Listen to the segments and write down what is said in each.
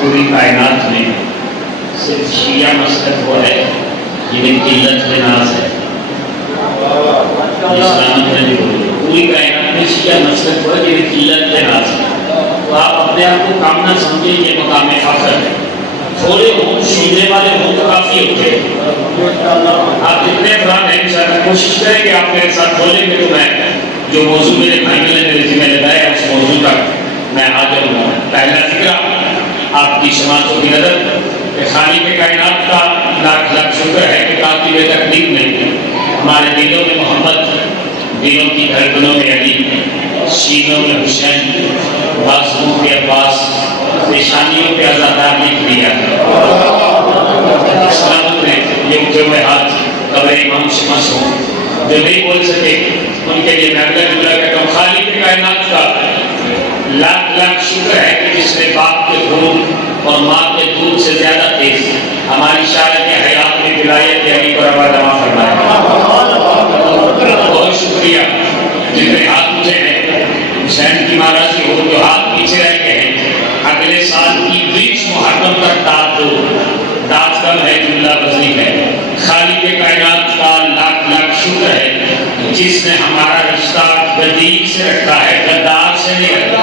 پوری کائنات میں صرف شیعہ مسلک وہ ہے جنہیں قلت میں ناز ہے. پوری کائنات میں شیعہ مسلک وہ ہے جنہیں قلت میں ناز ہے. تو آپ اپنے آپ کو کام نہ سمجھیں یہ مقام فخر ہے. تھوڑے ہوں سننے والے ہوں تو کافی ہوتے ہیں. آپ جتنے افراد ہیں انشاءاللہ کوشش کریں کہ آپ میرے ساتھ بولیں گے تو میں جو موضوع میرے بھائیوں نے میرے ذمہ لگایا اس موضوع تک میں آ جاؤں گا. پہلا فکرہ آپ کی سماعتوں کی نظر کہ خالق کائنات کا لاکھ لاکھ شکر ہے کہ کاتب تکلیف نہیں. ہمارے دلوں میں محمد، دلوں کی دھڑکنوں میں علی، سینوں میں حسین، بازوؤں پہ عباس، پیشانیوں پہ عزادار لکھ دیا. سلامت میں یہ اٹھے ہوئے ہاتھ قبر امام سے مس ہوں. جو نہیں بول سکے ان کے لیے میں اگلا جملہ کہتا ہوں. خالق کائنات کا لاکھ لاکھ شکر ہے کہ جس نے باپ کے خون اور ماں کے دودھ سے زیادہ تیز ہماری شاعر کے حیات میں ولایت علی پر عطا فرمایا. بہت شکریہ. جتنے ہاتھ اٹھے ہیں حسین کی مہاراجی ہو جو ہاتھ پیچھے رہ گئے ہیں اگلے سال کی 20 محرم تک داد دو. داد کم ہے جملہ وزنی ہے. خالق کائنات کا لاکھ لاکھ شکر ہے جس نے ہمارا رشتہ بدیل سے رکھا ہے، غدار سے نہیں رکھا.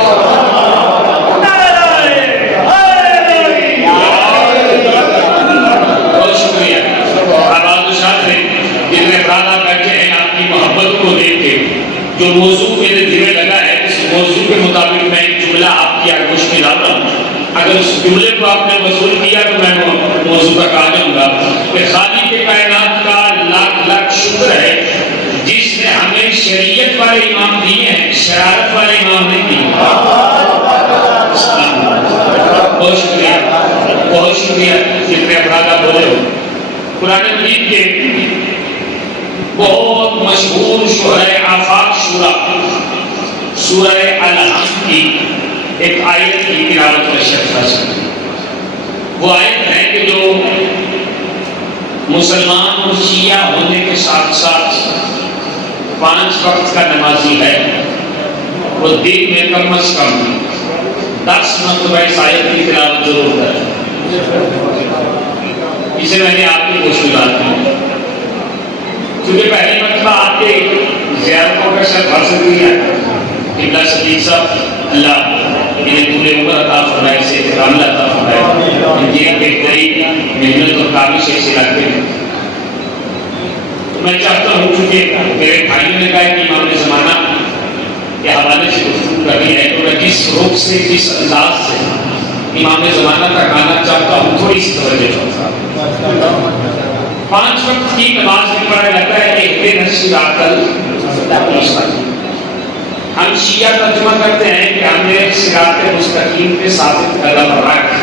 بہت شکریہ. آباد شاہ نے جن افراد بیٹھے ہیں آپ کی محبت کو دیکھ کے جو موضوع میرے دل لگا ہے اس موضوع کے مطابق میں ایک جملہ آپ کی آگوش میں لاتا ہوں. اگر اس جملے کو آپ نے وصول کیا تو میں موضوع تک آ جاؤں گا کہ خالق کائنات کا لاکھ لاکھ شکر ہے جس نے ہمیں شریعت والے امام دیے ہیں، شرارت والے امام نہیں دیے. بہت شکریہ. بہت شکریہ جتنے افراد آپ بولے ہو. قرآن مجید کے بہت مشہور شورہ آفاق سورہ الحمد کی ایک آیت کی تلاوت و شرح. وہ آیت ہے کہ جو مسلمان اور شیعہ ہونے کے ساتھ ساتھ 5 وقت کا نمازی ہے وہ دن میں کم از کم 10 مرتبہ اس آیت کی تلاوت ضرور کرے. اسے میں نے آپ کی کوشش کی کیونکہ پہلی مرتبہ آپ کے زیارتوں کا شرف حاصل کیا قبلہ صدیق صاحب اللہ انہیں پورے عمر عطا فرمائے سے کامل عطا فرمائے. ان کی بہترین محنت اور کاوش سے لگتے ہیں. تو میں چاہتا ہوں چونکہ میرے بھائیوں نے کہا کہ امام زمانہ کے حوالے سے گفتگو کرنی ہے تو میں جس روح سے جس انداز سے امام زمانہ تک آنا چاہتا ہوں تھوڑی سی توجہ چاہتا ہوں. 5 وقت کی نماز میں پڑھا جاتا ہے کہ اہدنا الصراط المستقیم. ہم شیعہ ترجمہ کرتے ہیں کہ ہم نے صراط مستقیم پہ ثابت قدم رکھ.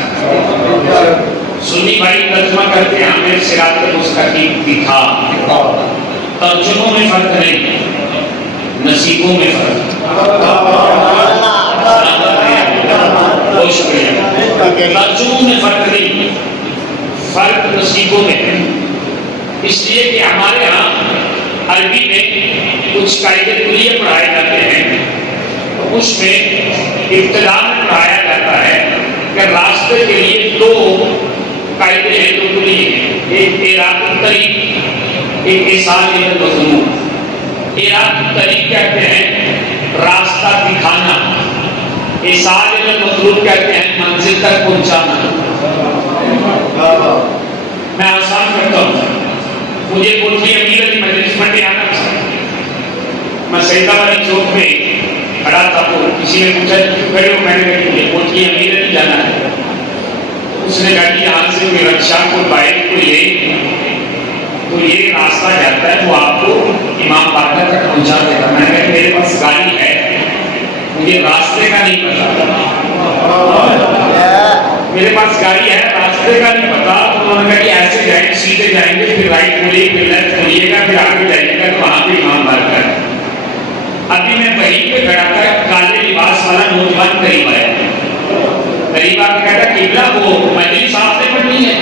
سنی بھائی ترجمہ کرتے ہیں ہم نے صراط مستقیم دکھا. ترجموں میں فرق نہیں، نصیبوں میں فرق. بہت شکریہ. ترجموں میں فرق نہیں، فرق نصیبوں میں ہے. اس لیے کہ ہمارے ہاں عربی میں کچھ قاعدے کلیے پڑھائے جاتے ہیں. اس میں ابتدا میں پڑھایا جاتا ہے کہ راستے کے لیے 2 قاعدے ہیں، 2 کلیے ہیں. ایک ایراد الطریق، ایک ایصال المطلوب. ایراد الطریق کہتے ہیں راستہ دکھانا، ایصال المطلوب کہتے ہیں منزل تک پہنچانا. میں آسان کرتا ہوں. مجھے کوٹھی امیر علی مجلس منڈی آنا پسند. میں سیدہ والی چوک میں کھڑا تھا تو کسی نے پوچھا کیوں کھڑے ہو؟ میں نے کہا مجھے کوٹھی امیر علی جانا ہے. اس نے کہا کہ یہاں سے کوئی رکشا کو بائک کو لے تو یہ راستہ جاتا ہے وہ آپ کو امام باقر تک پہنچا دے گا. میں نے کہا میرے پاس گاڑی ہے مجھے راستے کا نہیں پتا. میرے پاس گاڑی ہے راستے کا نہیں پتا. تو انہوں نے کہا کہ ایسے جائیں سیدھے جائیں گے پھر رائٹ مڑیے پھر لیفٹ مڑیے گا پھر آگے جائیے گا تو وہاں پہ امام باقر ہے. ابھی میں وہیں پہ کھڑا تھا کالے لباس والا نوجوان قریب آیا. قریب آ کے کہتا قبلہ وہ مجلس آپ نے پڑھنی ہے؟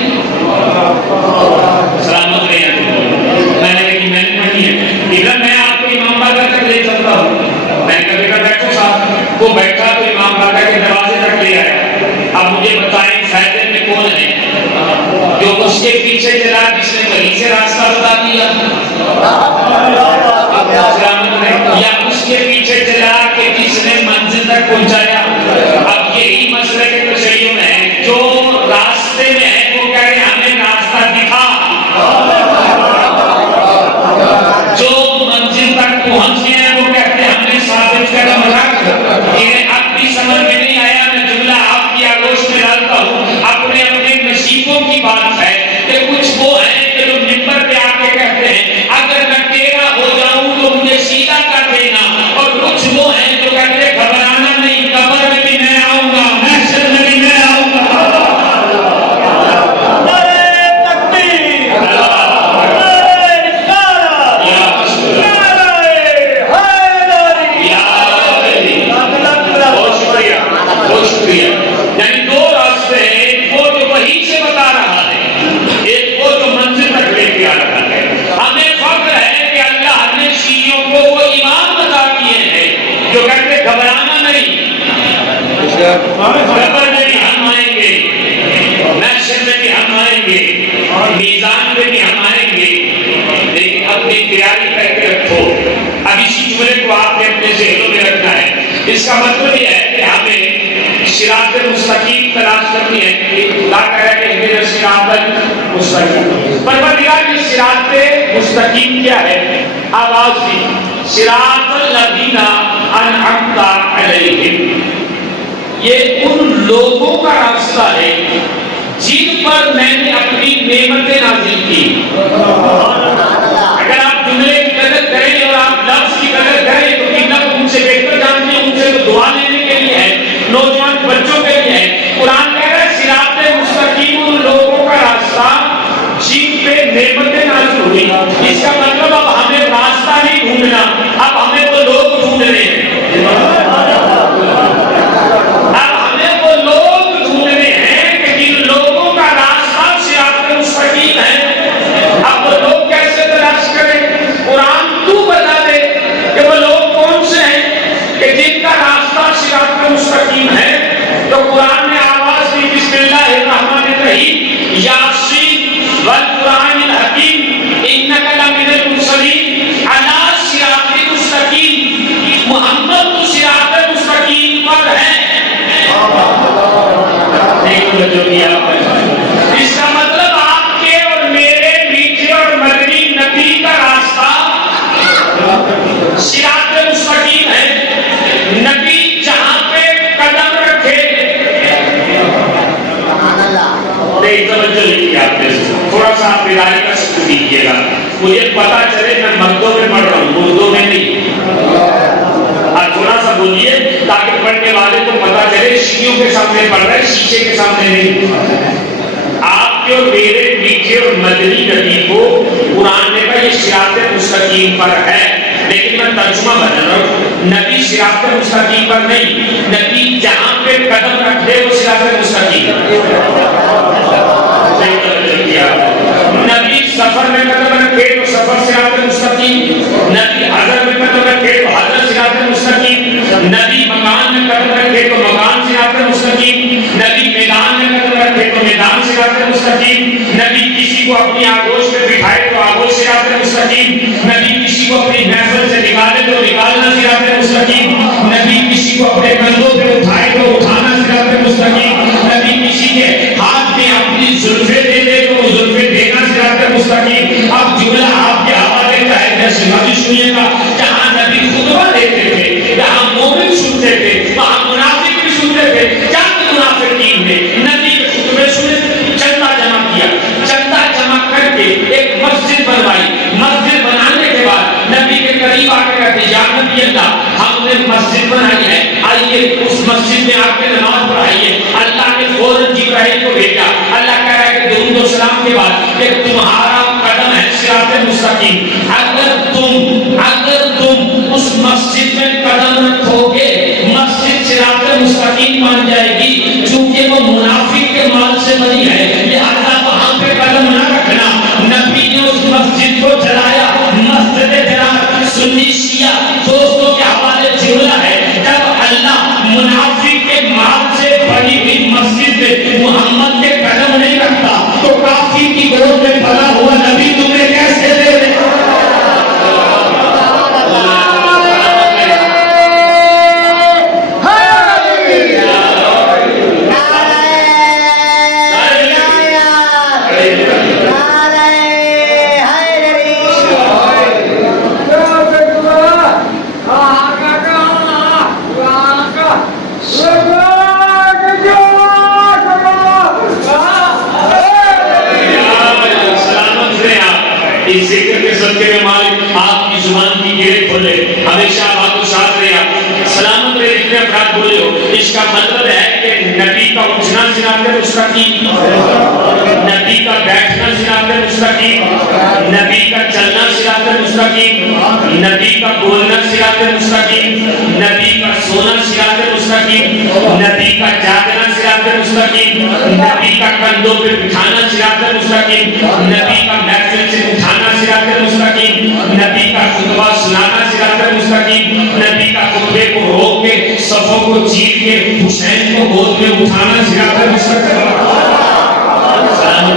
سلامت رہے. میں نے کہا کہ میں نے پڑھنی ہے. قبلہ میں آپ کو امام باقر تک لے سکتا ہوں. میں نے کہا بیٹھو صاحب. وہ بیٹھا تو امام باقر کے دروازے تک لے آیا. اب مجھے بتائیں کون ہے جو اس کے پیچھے چلا جس نے وہیں سے راستہ بتا دیا، یا اس کے پیچھے چلا کہ جس نے منزل تک پہنچایا؟ اب یہی مسئلہ کے تشیع میں ہے، جو راستے میں ہے وہ کہہ رہے ہمیں راستہ دکھا، جو منزل تک پہنچ گئے ہیں وہ کہتے ہیں ہمیں ثابت قدم رکھ۔ انہیں اب بھی سمجھ میں نہیں آیا، میں جملہ آپ کی آگوش میں ڈالتا ہوں، اپنے اپنے نصیبوں کی بات ہے کہ کچھ وہ ہیں کہ جو منبر پہ آ کے کہتے ہیں اگر میں ٹیڑھا ہو جاؤں تو مجھے سیدھا کر دینا، اور کچھ وہ ہیں جو کہتے ہیں گھبرانا نہیں، قبر میں بھی میں آؤں گا، محشر میں بھی میں آؤں گا۔ یعنی دو راستے ہیں، ایک وہ جو وہی سے بتا رہا ہے، ایک وہ جو منزل تک لے کے آ رہا ہے۔ ہمیں فخر ہے کہ اللہ نے شیعوں کو وہ امام بتا دیے ہیں جو کہتے گھبرانا نہیں، قبر میں بھی ہم آئیں گے، محشر میں بھی ہم آئیں گے، میزان میں بھی ہم آئیں گے، لیکن اپنی تیاری کر کے رکھو۔ اب اسی جملے کو آپ نے اپنے ذہنوں میں رکھنا ہے۔ اس کا مطلب یہ ہے کہ ہمیں صراط مستقیم تلاش کرنی ہے۔ اللہ کہہ رہا ہے کہ اہدنا الصراط المستقیم۔ پروردگار یہ صراط مستقیم کیا ہے؟ آواز دی، صراط الذین انعمت علیہم، یہ ان لوگوں کا راستہ ہے جن پر میں نے اپنی نعمتیں نازل کی۔ اگر آپ جملے کی قدر کریں اور آپ لفظ کی قدر کریں تو لفظ ان سے بہتر جانتے ہیں، ان سے تو دعا لینے کے لیے ہے، نوجوان بچوں کے لیے ہے۔ قرآن کہہ رہا ہے صراط مستقیم ان لوگوں کا راستہ جن پہ نعمتیں نازل ہوئی۔ اس کا مطلب اب ہمیں راستہ نہیں ڈھونڈنا، اب ہمیں وہ لوگ ڈھونڈنے ہیں، اب ہمیں وہ لوگ ڈھونڈنے ہیں کہ جن لوگوں کا راستہ صراط مستقیم ہے۔ اب وہ لوگ کیسے تلاش کریں؟ قرآن تو بتا دے کہ وہ لوگ کون سے ہیں کہ جن کا راستہ صراط مستقیم ہے۔ تو قرآن نے آواز دی، بسم اللہ الرحمن الرحیم، یاسین والقرآن الحکیم انک لمن المرسلین علی صراط مستقیم۔ محمد تو صراط مستقیم پر ہے۔ اس کا مطلب آپ کے اور میرے میٹھے اور مدنی نبی کا راستہ صراط مستقیم ہے۔ نبی جہاں پہ قدم رکھے، توجہ لیجیے، آپ نے تھوڑا سا آپ بیداری کا شکر دیجیے گا، مجھے پتا چلے میں مردوں میں پڑھ رہا ہوں، مردوں میں نہیں۔ آپ تھوڑا سا بولیے تاکہ پڑھنے والے کو پتا چلے شیعوں کے سامنے پڑھ رہا ہے، شیشے کے سامنے نہیں۔ آپ کے اور میرے میٹھے اور مدنی نبی کو قرآن نے کہا یہ صراط مستقیم پر ہے، لیکن میں ترجمہ بدل رہا ہوں، نبی صراط مستقیم پر نہیں، نبی جہاں پہ قدم رکھے وہ صراط مستقیم۔ نبی سفر میں قدم رکھے تو سفر صراط مستقیم، نبی حضر میں قدم رکھے تو حضر صراط مستقیم، نبی مکان میں قدم رکھے تو مکان صراط مستقیم، نبی میدان میں قدم رکھے تو میدان صراط مستقیم، نبی کسی کو اپنی آگوش میں بٹھائے تو آگوش صراط مستقیم، نبی کسی کو اپنی محفل سے نکالے تو نکالنا صراط مستقیم، نبی کسی کو اپنے کندھوں پہ اٹھائے تو اٹھانا صراط مستقیم، نبی کسی کے ہاتھ میں اپنی زلفیں دے دے تو وہ زلفیں دینا صراط مستقیم۔ اب جملہ آپ کے حوالے کا ہے، جیسے مزید سنیے گا، جہاں نبی خطبہ دیتے تھے، جہاں مومن سنتے تھے، وہاں منافق بھی سنتے تھے۔ چند منافقین نے نبی کے خطبے سنے، چندہ جمع کیا، چندہ جمع کر کے ایک مسجد بنوائی، مسجد بنانے کے بعد نبی کے قریب آ کے کہتے یا نبی اللہ ہم نے مسجد بنائی ہے، آئیے اس مسجد میں آ کے نماز پڑھائیے۔ اللہ نے فوراً جبرائیل کو بھیجا، اللہ کہہ رہا ہے کہ درود و سلام کے بعد کہ تمہارا قدم ہے صراط مستقیم، اگر تم اس مسجد میں قدم رکھو گے مسجد صراط مستقیم بن جائے گی، چونکہ وہ منافق کے مال سے بنی ہے، لہذا وہاں پہ قدم نہ رکھنا۔ نبی نے اس مسجد کو جلایا، مسجد جلال سنی شیعہ دوستوں کے حوالے جملہ ہے، جب اللہ منافق کے مال سے بنی ہوئی مسجد میں محمد کے قدم اس کا مطلب ہے کہ نبی کا اٹھنا صراط مستقیم، نبی کا بیٹھنا صراط مستقیم، نبی کا چلنا صراط مستقیم، نبی کا بولنا صراط مستقیم، نبی کا سونا صراط مستقیم، نبی کا جاگنا صراط مستقیم، نبی کا کندھوں پہ بٹھانا صراط مستقیم، نبی کا محفل سے اٹھانا صراط مستقیم، نبی کا خطبہ سنانا صراط مستقیم، نبی کا خطبے کو روک کے صفوں کو چیر کے حسین کو گود میں اٹھانا صراط مستقیم۔ سلام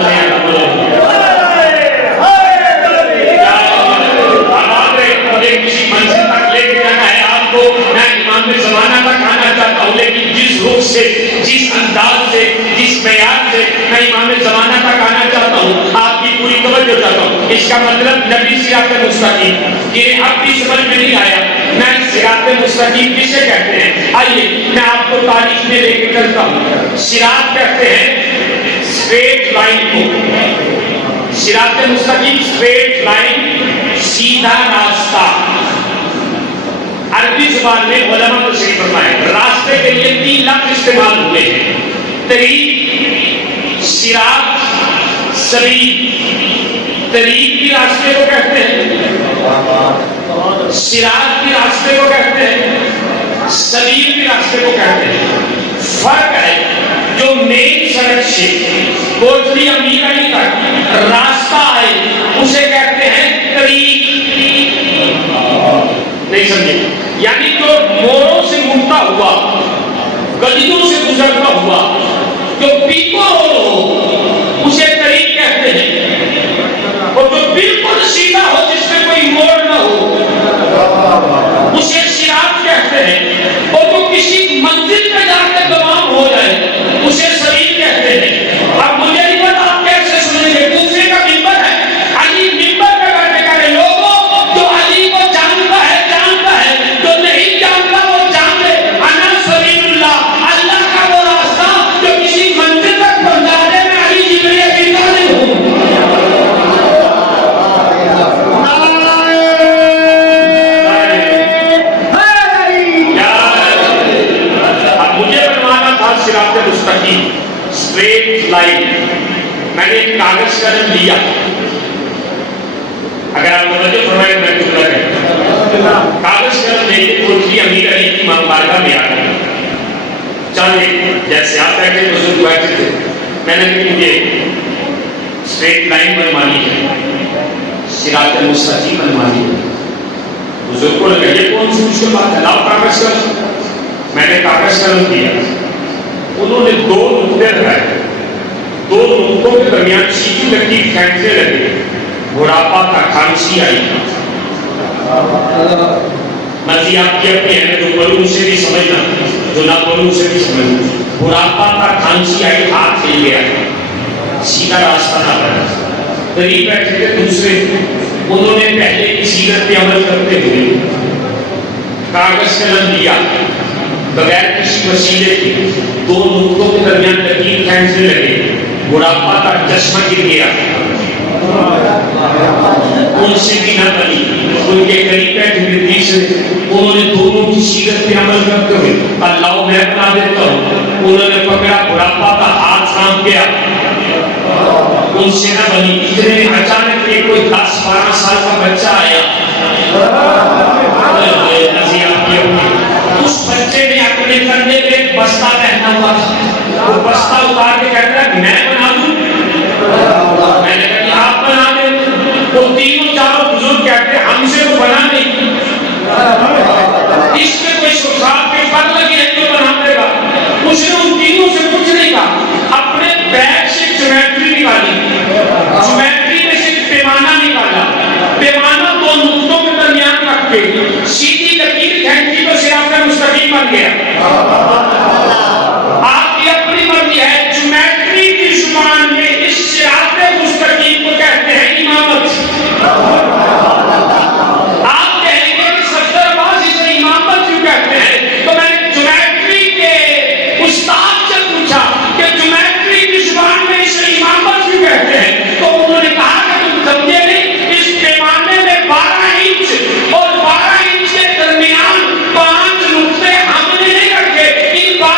کسی منزل تک لے کے جانا ہے آپ کو، میں امام زمانہ تک آنا چاہتا ہوں، لیکن جس روح سے، جس انداز سے، جس معیار سے میں امام زمانہ تک آنا چاہتا ہوں، آپ کی پوری توجہ چاہتا ہوں۔ اس کا مطلب نبی صراط مستقیم، یہ اب بھی سمجھ میں نہیں آیا میں صراط مستقیم کسے کہتے ہیں؟ آئیے میں آپ کو تاریخ میں لے کے چلتا ہوں۔ صراط کہتے ہیں اسٹریٹ لائن کو، صراط مستقیم اسٹریٹ لائن، سیدھا راستہ۔ عربی زبان میں علماء کو صحیح فرمائے راستے کے لیے 3 لفظ استعمال ہوئے ہیں، طریق، صراط، سبیل۔ طریق بھی راستے کو کہتے ہیں، صراط بھی راستے کو کہتے ہیں، سبیل بھی راستے کو کہتے ہیں۔ فرق ہے جو مین سڑک سے کوٹلی امیر علی تک راستہ ہے اسے کہتے ہیں طریق۔ نہیں سمجھے؟ یعنی جو موڑوں سے مڑتا ہوا، گلیوں سے گزرتا ہوا، جو پیپو ہو اسے طریق کہتے ہیں، اور جو بالکل سیدھا ہو جس میں کوئی موڑ نہ ہو اسے صراط کہتے ہیں، اور جو کسی منزل پہ جا کے تمام ہو جائے اسے سبیل کہتے ہیں۔ اب مجھے نہیں پتا آپ کیسے سنیں گے، دوسرے کا ممبر ہے، علی ممبر پہ بیٹھے کرے لوگوں جو علی کو جانتا ہے جانتا ہے، جو نہیں جانتا وہ جان لے انا سبیل اللہ، اللہ کا وہ راستہ جو کسی منزل تک پہنچانے میں علی جبریل کی طالب ہوں۔ صراط مستقیم اسٹریٹ لائن۔ میں نے ایک کاغذ قلم لیا، اگر آپ توجہ فرمائیں میں جملہ کہتا ہوں، کاغذ قلم لے کے کوٹلی امیر علی کی بارگاہ میں آ گیا۔ چند جیسے آپ بیٹھے بزرگ بیٹھے تھے، میں نے کہا مجھے اسٹریٹ لائن بنوانی ہے، صراط مستقیم بنوانی ہے۔ بزرگ کو لگا یہ کون سی مشکل بات ہے، لاؤ کاغذ قلم۔ میں نے کاغذ قلم دیا، انہوں نے 2 نقطے لگائے، 2 نقطوں کے درمیان سیدھی لکیر کھینچنے لگے، بڑھاپا تھا، کھانسی آئی۔ مرضی آپ کی اپنی ہے، جو پڑھوں اسے بھی سمجھنا، جو نہ پڑھوں اسے بھی سمجھنا۔ بڑھاپا تھا، کھانسی آئی، ہاتھ کھل گیا، سیدھا راستہ نہ بنا۔ قریب بیٹھے تھے دوسرے، انہوں نے پہلے کی سیرت پہ عمل کرتے ہوئے کاغذ قلم دیا، بغیر کسی وسیلے کے 2 نقطوں کے درمیان لکیر کھینچنے لگے، بڑھاپا کا چشمہ گر گیا، ان سے بھی نہ بنی۔ ان کے قریب بیٹھے ہوئے تیسرے، انہوں نے دونوں کی سیرت پہ عمل کرتے ہوئے اللہ میں بنا دیتا ہوں، انہوں نے پکڑا، بڑھاپا کا ہاتھ کام کیا، ان سے نہ بنی۔ اتنے اچانک ایک کوئی 10-12 سال کا بچہ آیا، اس بچے نے اپنے کندھے پہ ایک بستہ پہنا ہوا تھا، وہ بستہ اتار کے کہتا ہے میں بنا دوں؟ میں نے کہا کہ آپ بنا دیں۔ وہ تینوں چاروں بزرگ کہتے ہیں ہم سے وہ بنا نہیں، اس میں کوئی سرخاب کے پر لگے ہیں جو بنا دے گا۔ اس نے ان تینوں سے کچھ نہیں کہا، اپنے بیگ سے جیومیٹری نکالی، جیومیٹری میں سے پیمانہ نکالا، پیمانہ 2 نقطوں کے درمیان رکھ کے سیدھی لکیر کھینچی تو صراط مستقیم بن گیا۔ آپ کی اپنی مرضی ہے، جیومیٹری کی زبان میں اس صراط مستقیم کو کہتے ہیں امامت۔ آپ کہیں گے کہ صدر عباس اسے امامت کیوں کہتے ہیں، تو میں نے جیومیٹری کے استاد سے پوچھا کہ جیومیٹری کی زبان میں اسے امامت کیوں کہتے ہیں، تو انہوں نے کہا کہ تم سمجھے نہیں، اس پیمانے میں 12 انچ اور 12 انچ کے درمیان 5 نقطے ہم نے نہیں رکھے، ان 12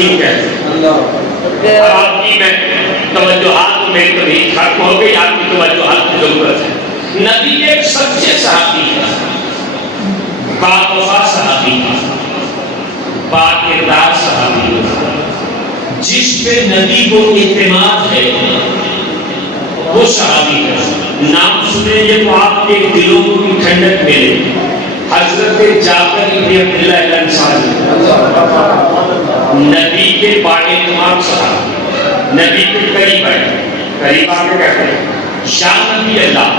تقسیم کہتے ہیں۔ اب آپ کی میں توجہات میری کبھی ختم ہو گئی، آپ کی توجہات کی ضرورت ہے۔ نبی ایک سچے صحابی ہے، باوفا صحابی ہے، باکردار صحابی ہے، جس پہ نبی کو اعتماد ہے وہ صحابی ہے۔ نام سنے یہ تو آپ کے دلوں کی ٹھنڈک ملے۔ حضرت جابر بن عبداللہ الانصاری نبی کے بااعتماد صحابی، نبی کے قریب ہے، قریب آ کے کہتے ہیں شاہ نبی اللہ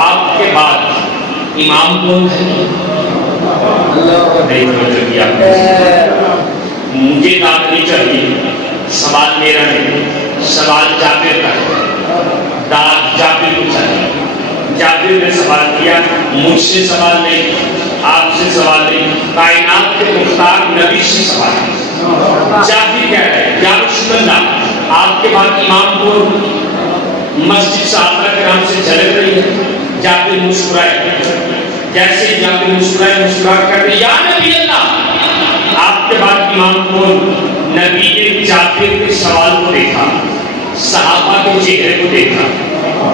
آپ کے بعد امام کون ہے؟ مجھے بات نہیں چاہیے، سوال میرا نہیں، سوال جابر کا ہے، داد جابر کو چاہیے۔ جابر نے سوال کیا، مجھ سے سوال نہیں، آپ سے سوال نہیں، کائنات کے مختار نبی سے سوال ہے۔ جابر کہہ رہے ہیں یا رسول اللہ آپ کے بعد امام کو مسجد صحابہ کرام سے جھلک رہی ہے۔ جابر مسکرائے، جیسے جابر مسکرائے مسکرا کر یا نبی اللہ آپ کے بعد امام کو نبی نے جابر کے سوال کو دیکھا، صحابہ کے چہرے کو دیکھا،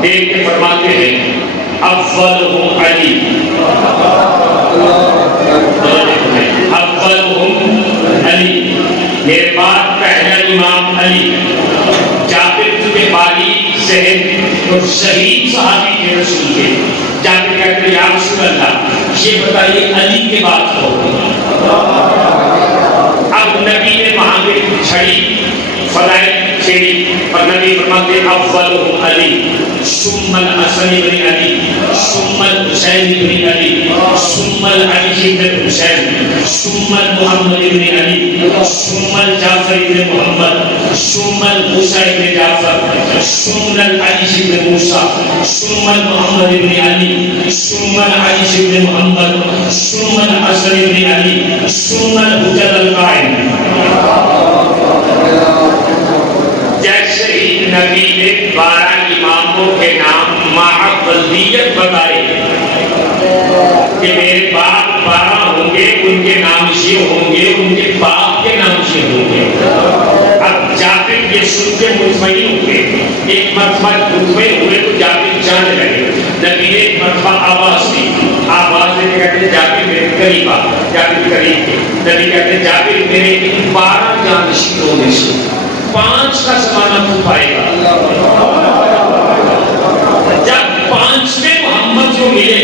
دیکھ کے فرماتے ہیں افضلہم علی، افضلہم علی، میرے بعد پہلا امام علی۔ جابر کے باریک ذہن اور شہید صحابی کے رسول کے جابر کہتے ہیں یا رسول اللہ یہ بتائیے علی کے بعد ہو۔ اب نبی نے وہاں پہ چھڑی فضائل چھیڑی اور نبی فرماتے افضل علی ثم الحسن بن علی ثم الحسین بن علی ثم العلی بن حسین ثم محمد بن علی ثم جعفر بن محمد ثم موسیٰ بن جعفر ثم العلی بن موسیٰ ثم محمد بن علی ثم العلی بن محمد ثم الحسن بن علی ثم الحجت القائم۔ جیسے ہی نبی نے 12 اماموں کے نام معقلیت بتائے کہ میرے باپ 12 ہوں گے، ان کے نام یہ ہوں گے، ان کے باپ کے نام یہ ہوں گے۔ اب جابر یہ سن کے مطمئن ہوئے، ایک مرتبہ مطمئن ہوئے تو جابر جانے لگے۔ نبی نے ایک مرتبہ آواز دی، آواز دے کے کہتے ہیں جابر میرے قریب آ، جابر قریب تھے۔ نبی کہتے ہیں جابر میرے 12 جانشینوں میں سے 5 کا زمانہ تو پائے گا۔ جب 5ویں محمد کو ملے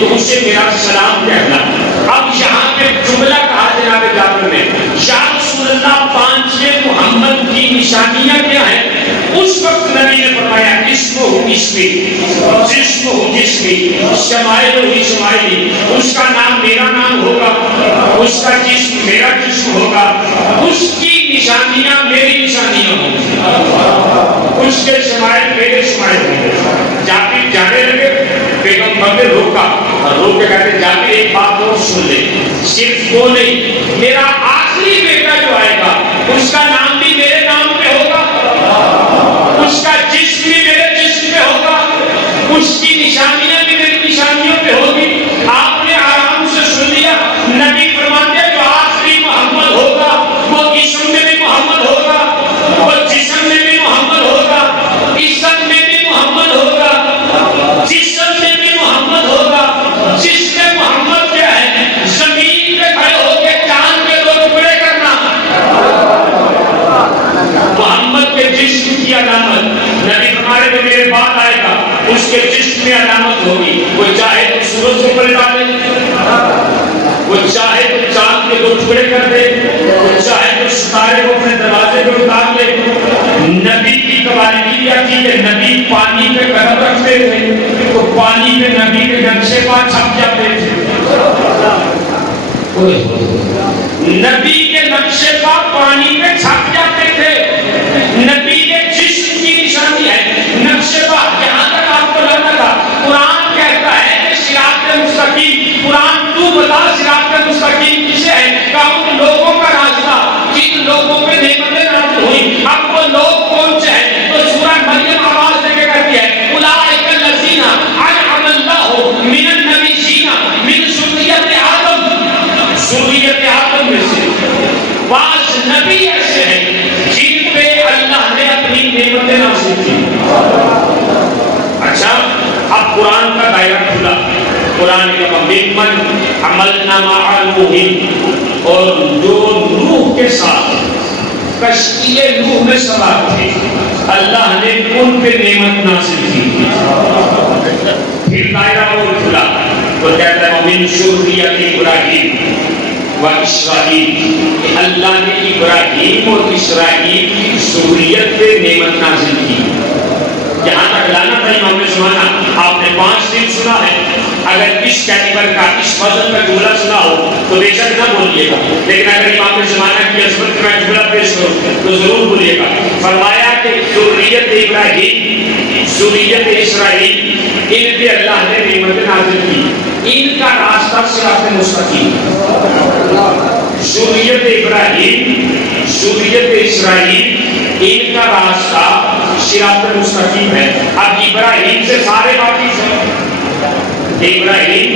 تو اسے میرا سلام کہنا۔ اب یہاں پہ جملہ کہا جناب جابر نے یا رسول اللہ 5ویں محمد کی نشانیاں کیا ہیں؟ اس وقت نبی نے فرمایا اسم ہو اسمی، جسم ہو جسمی، شمائل ہو شمائلی، اس کا نام میرا نام ہوگا، اس کا جسم میرا جسم ہوگا، اس کی نشانیاں میری نشانیاں ہوں گی، اس کے شمائل میرے شمائل ہوں گے۔ جابر جانے لگے، پیغمبر نے روکا اور روک کے کہتے جابر ایک بات اور سن لے، صرف وہ نہیں میرا آخری بیٹا جو آئے گا اس کا نام بھی میرے نام پہ ہوگا، اس کا جسم بھی میرے جسم پہ ہوگا، اس کی نشانیاں بھی میری نشانیوں پہ ہوگی۔ آپ نے آرام سے سن لیا۔ نبی فرماتے جو آخری محمد ہوگا وہ اسم میں بھی محمد ہوگا، وہ جسم میں بھی محمد ہوگا، اسم میں بھی محمد ہوگا، جسم میں بھی محمد ہوگا۔ جس میں محمد کیا ہے؟ زمین پہ کھڑے ہو کے چاند کے 2 ٹکڑے کرنا۔ محمد کے جسم کی علامت نبی فرماتے جو میرے بعد آئے گا اس کے جسم میں علامت ہوگی، وہ چاہے تو سورج کو پلٹا دے، وہ چاہے تو چاند کے 2 ٹکڑے کر دے، وہ چاہے تو ستارے کو اپنے دروازے پہ اتار لے۔ نبی کی قوالیدی کیا تھی کہ نبی پانی پہ قدم رکھتے تھے تو پانی پہ نبی کے نقشے پاس چھپ جاتے تھے۔ نبی کے نقشے پا پانی پہ چھپ جاتے تھے۔ نبی کے جسم کی نشانی ہے نقشے پا۔ یہاں تک آپ کو لگا تھا قرآن کہتا ہے کہ صراط مستقیم، قرآن تو بتا صراط مستقیم کسے ہے؟ کہ ان لوگوں کا راستہ جن لوگوں پہ نعمتیں نازل ہوئی۔ اب وہ لوگ کون سے ہیں؟ تو سورہ مریم آواز دے کے کہتی ہے اولئک الذین انعم اللہ من النبیین من ذریۃ آدم، ذریت آدم میں سے نازل کی. اچھا اب قرآن کا دائرہ کھلا. قرآن کا ممن عملنا مع نوح، اور جو نوح کے ساتھ کشتی نوح میں سوار تھے اللہ نے ان پہ نعمت نازل کی. پھر دائرہ اور کھلا. وہ کہتا ہے ومن ذریۃ ابراہیم و اسرائیل، اللہ نے ابراہیم اور اسرائیل کی ذریت پہ نعمت نازل کی. جہاں تک لانا تھا امام زمانہ آپ نے 5 دن سنا ہے. اگر اس کیلیبر کا اس وزن کا جملہ سنا ہو تو بے شک نہ بولیے گا، لیکن اگر امام زمانہ کی عظمت کا جملہ پیش کرو تو ضرور بولیے گا. فرمایا کہ ذریت ابراہیم ذریت اسرائیل ان پہ اللہ نے نعمت نازل کی. ان کا راستہ صراط مستقیم. ذریت ابراہیم ذریت اسرائیل ان کا راستہ صراط مستقیم ہے. اب ابراہیم سے سارے واقف ہیں. ابراہیم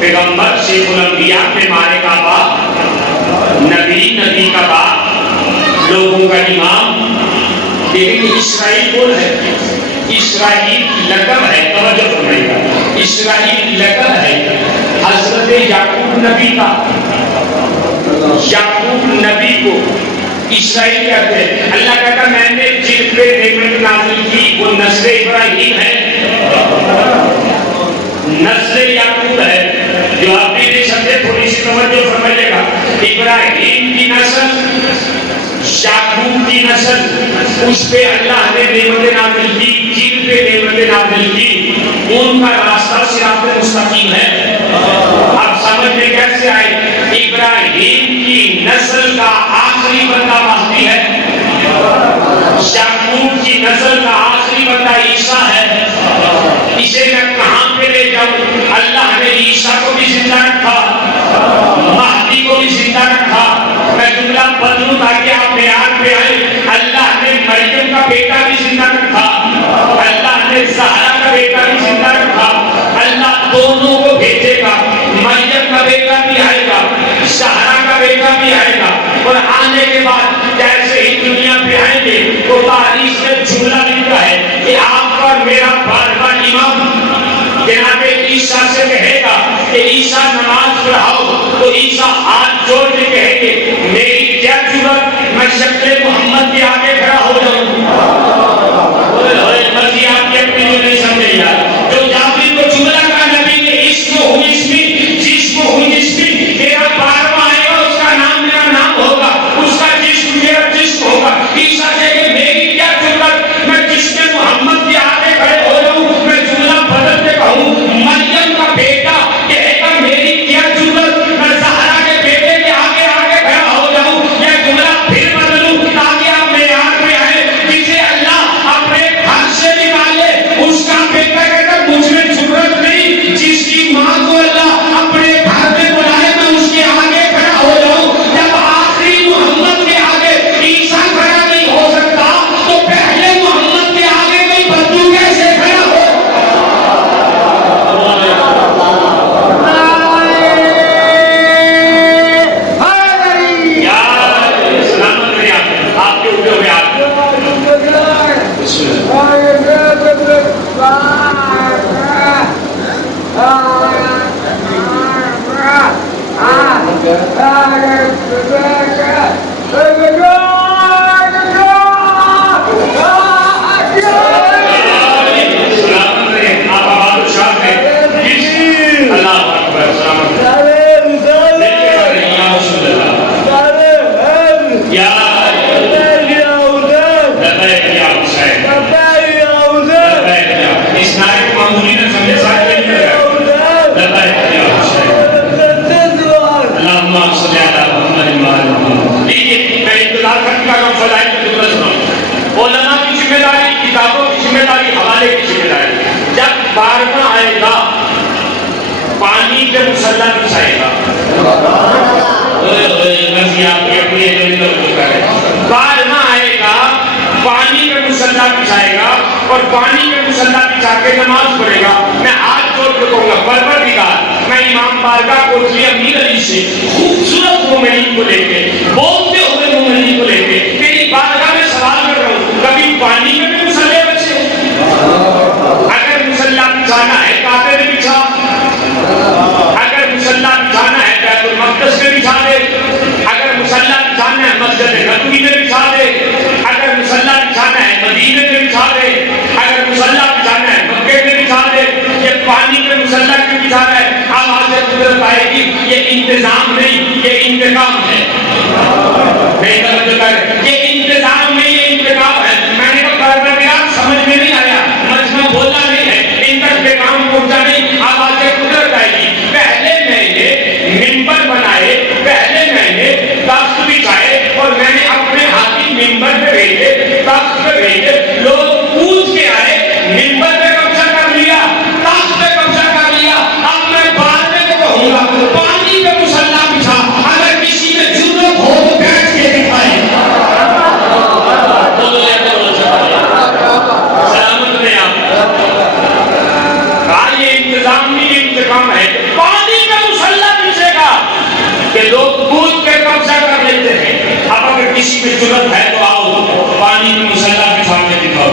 پیغمبر شیخ الانبیاء میں مارے کا باپ، نبی کا باپ، لوگوں کا امام. لیکن اسرائیل کون ہے؟ اسرائیل لقب ہے. توجہ فرمائیے گا، اسرائیل لقب ہے حضرت یعقوب نبی کا. یعقوب نبی کو اسرائیل کہتے ہیں. اللہ کہتا میں نے جن پہ نعمت نازل کی وہ نسل ابراہیم ہے، نسل یعقوب ہے. جو آپ بھی نہیں سمجھے تھوڑی سی توجہ فرمائیے گا. ابراہیم کی نسل، یعقوب کی نسل، اس پہ اللہ نے نعمت نازل کی. جن پہ نعمت نازل کی ان کا راستہ صراط مستقیم ہے. اب سمجھ میں کیسے آئے؟ ابراہیم کی نسل کا آخری بندہ مہدی ہے، یعقوب کی نسل کا آخری بندہ عیسیٰ ہے. اسے میں کہاں پہ لے جاؤں؟ اللہ نے عیسیٰ کو بھی زندہ رکھا، مہدی کو بھی زندہ رکھا. میں جملہ بدلوں تاکہ آپ معیار پہ آئیں. اللہ نے مریم کا بیٹا بھی زندہ رکھا، اللہ نے زہرا کا بیٹا بھی زندہ رکھا. اللہ دونوں کو بھیجے گا. مریم کا بیٹا بھی آئے گا، زہرا کا بیٹا بھی آئے گا. اور آنے کے بعد جیسے ہی دنیا پہ آئیں گے تو تاریخ میں جملہ لکھا ہے کہ آپ کا میرا بارگاہ امام جناب عیسیٰ سے کہے گا کہ عیسیٰ نماز پڑھاؤ، تو عیسیٰ ہاتھ جوڑ کے کہیں گے میری کیا ضرورت، میں شکل محمد کے آگے کھڑا ہو جاؤں. مرضی آپ کی اپنی جو نہیں سمجھے یار. جو جابری کو جملہ کا نبی نے اس کو ہوں اس میں جس کو ہوں جس میں میرا بارگاہ آئے گا، اس کا نام میرا نام ہوگا، اس کا جسم میرا جسم ہوگا. عیسیٰ کہے گا میری کیا ضرورت، میں جس میں محمد کے آگے کھڑے ہو جاؤں. میں جملہ بدل کے کہوں مریم کا بیٹا کہے گا میری کیا ضرورت، میں زہرا کے بیٹے کے آگے آگے کھڑا ہو جاؤں. یہ جملہ پھر بدلوں تاکہ آپ معیار پہ آئے. جسے اللہ اپنے گھر سے نکالے اس کا بیٹا کہتا مجھ میں ضرورت نہیں. جس کی ماں کو اللہ اپنے گھر میں بلائے میں اس کے آگے کھڑا ہو جاؤں. جب آخری محمد کے آگے عیسیٰ کھڑا نہیں ہو سکتا تو پہلے محمد کے آگے کوئی بدو کیسے کھڑا ہو؟ آپ کے اوپر ہوئے آپ بارگاہ آئے گا پانی کے مسلح بچھائے گا. بارگاہ آئے گا پانی کا مسلح بچھائے گا اور پانی کا مسلح بچھا کے نماز پڑھے گا. میں ہاتھ جوڑ کے کہوں گا پروردگار میں امام بارگاہ کو امیر علی سے خوبصورت مومنین کو لے کے بولتے ہوئے مومنین کو لے کے تیری بارگاہ میں سوال کر رہا ہوں. کبھی پانی میں بھی مسلح بچے. اگر مسلح بچھانا ہے کعبے میں بچھا, اگر مسلح بچھانا ہے بیت المقدس میں بچھا دے, اگر مسلح بچھانا ہے مسجد نبوی میں بچھا دے, اگر مسلح بچھانا ہے مدینے میں بچھا دے, اگر مسلح بچھانا ہے مکے میں بچھا دے. یہ پانی میں مسلح کیوں بچھا رہا ہے؟ اب آج قدرت آئے گی. یہ انتظام نہیں, یہ انتقام ہے. نہیں توجہ کر, یہ انتظام نہیں, یہ انتقام ہے. میں نے کہا پروردگار سمجھ میں نہیں آیا, مجمع بولا نہیں ہے, ان تک پیغام پہنچا نہیں. اب آج قدرت آئے گی. پہلے میں نے منبر بنائے, پہلے میں نے تخت بچھائے, اور میں نے اپنے ہاتھی منبر پہ بھیجے, تخت پہ بھیجے, لوگ پوچھ کے آئے, منبر پہ قبضہ کر لیا, تخت پہ قبضہ کر لیا. اب میں بعد میں کہوں گا پانی پہ مسلح بچھا, اگر کسی میں جرت ہو تو بیٹھ کے دکھائے. سلامت میں آپ یہ انتظام نہیں, انتقام ہے. پانی پہ مسلح بچھے گا کہ لوگ کود کے قبضہ کر لیتے ہیں. اب اگر کسی میں جرت ہے تو آؤ پانی میں مسلح بچھا کے دکھاؤ.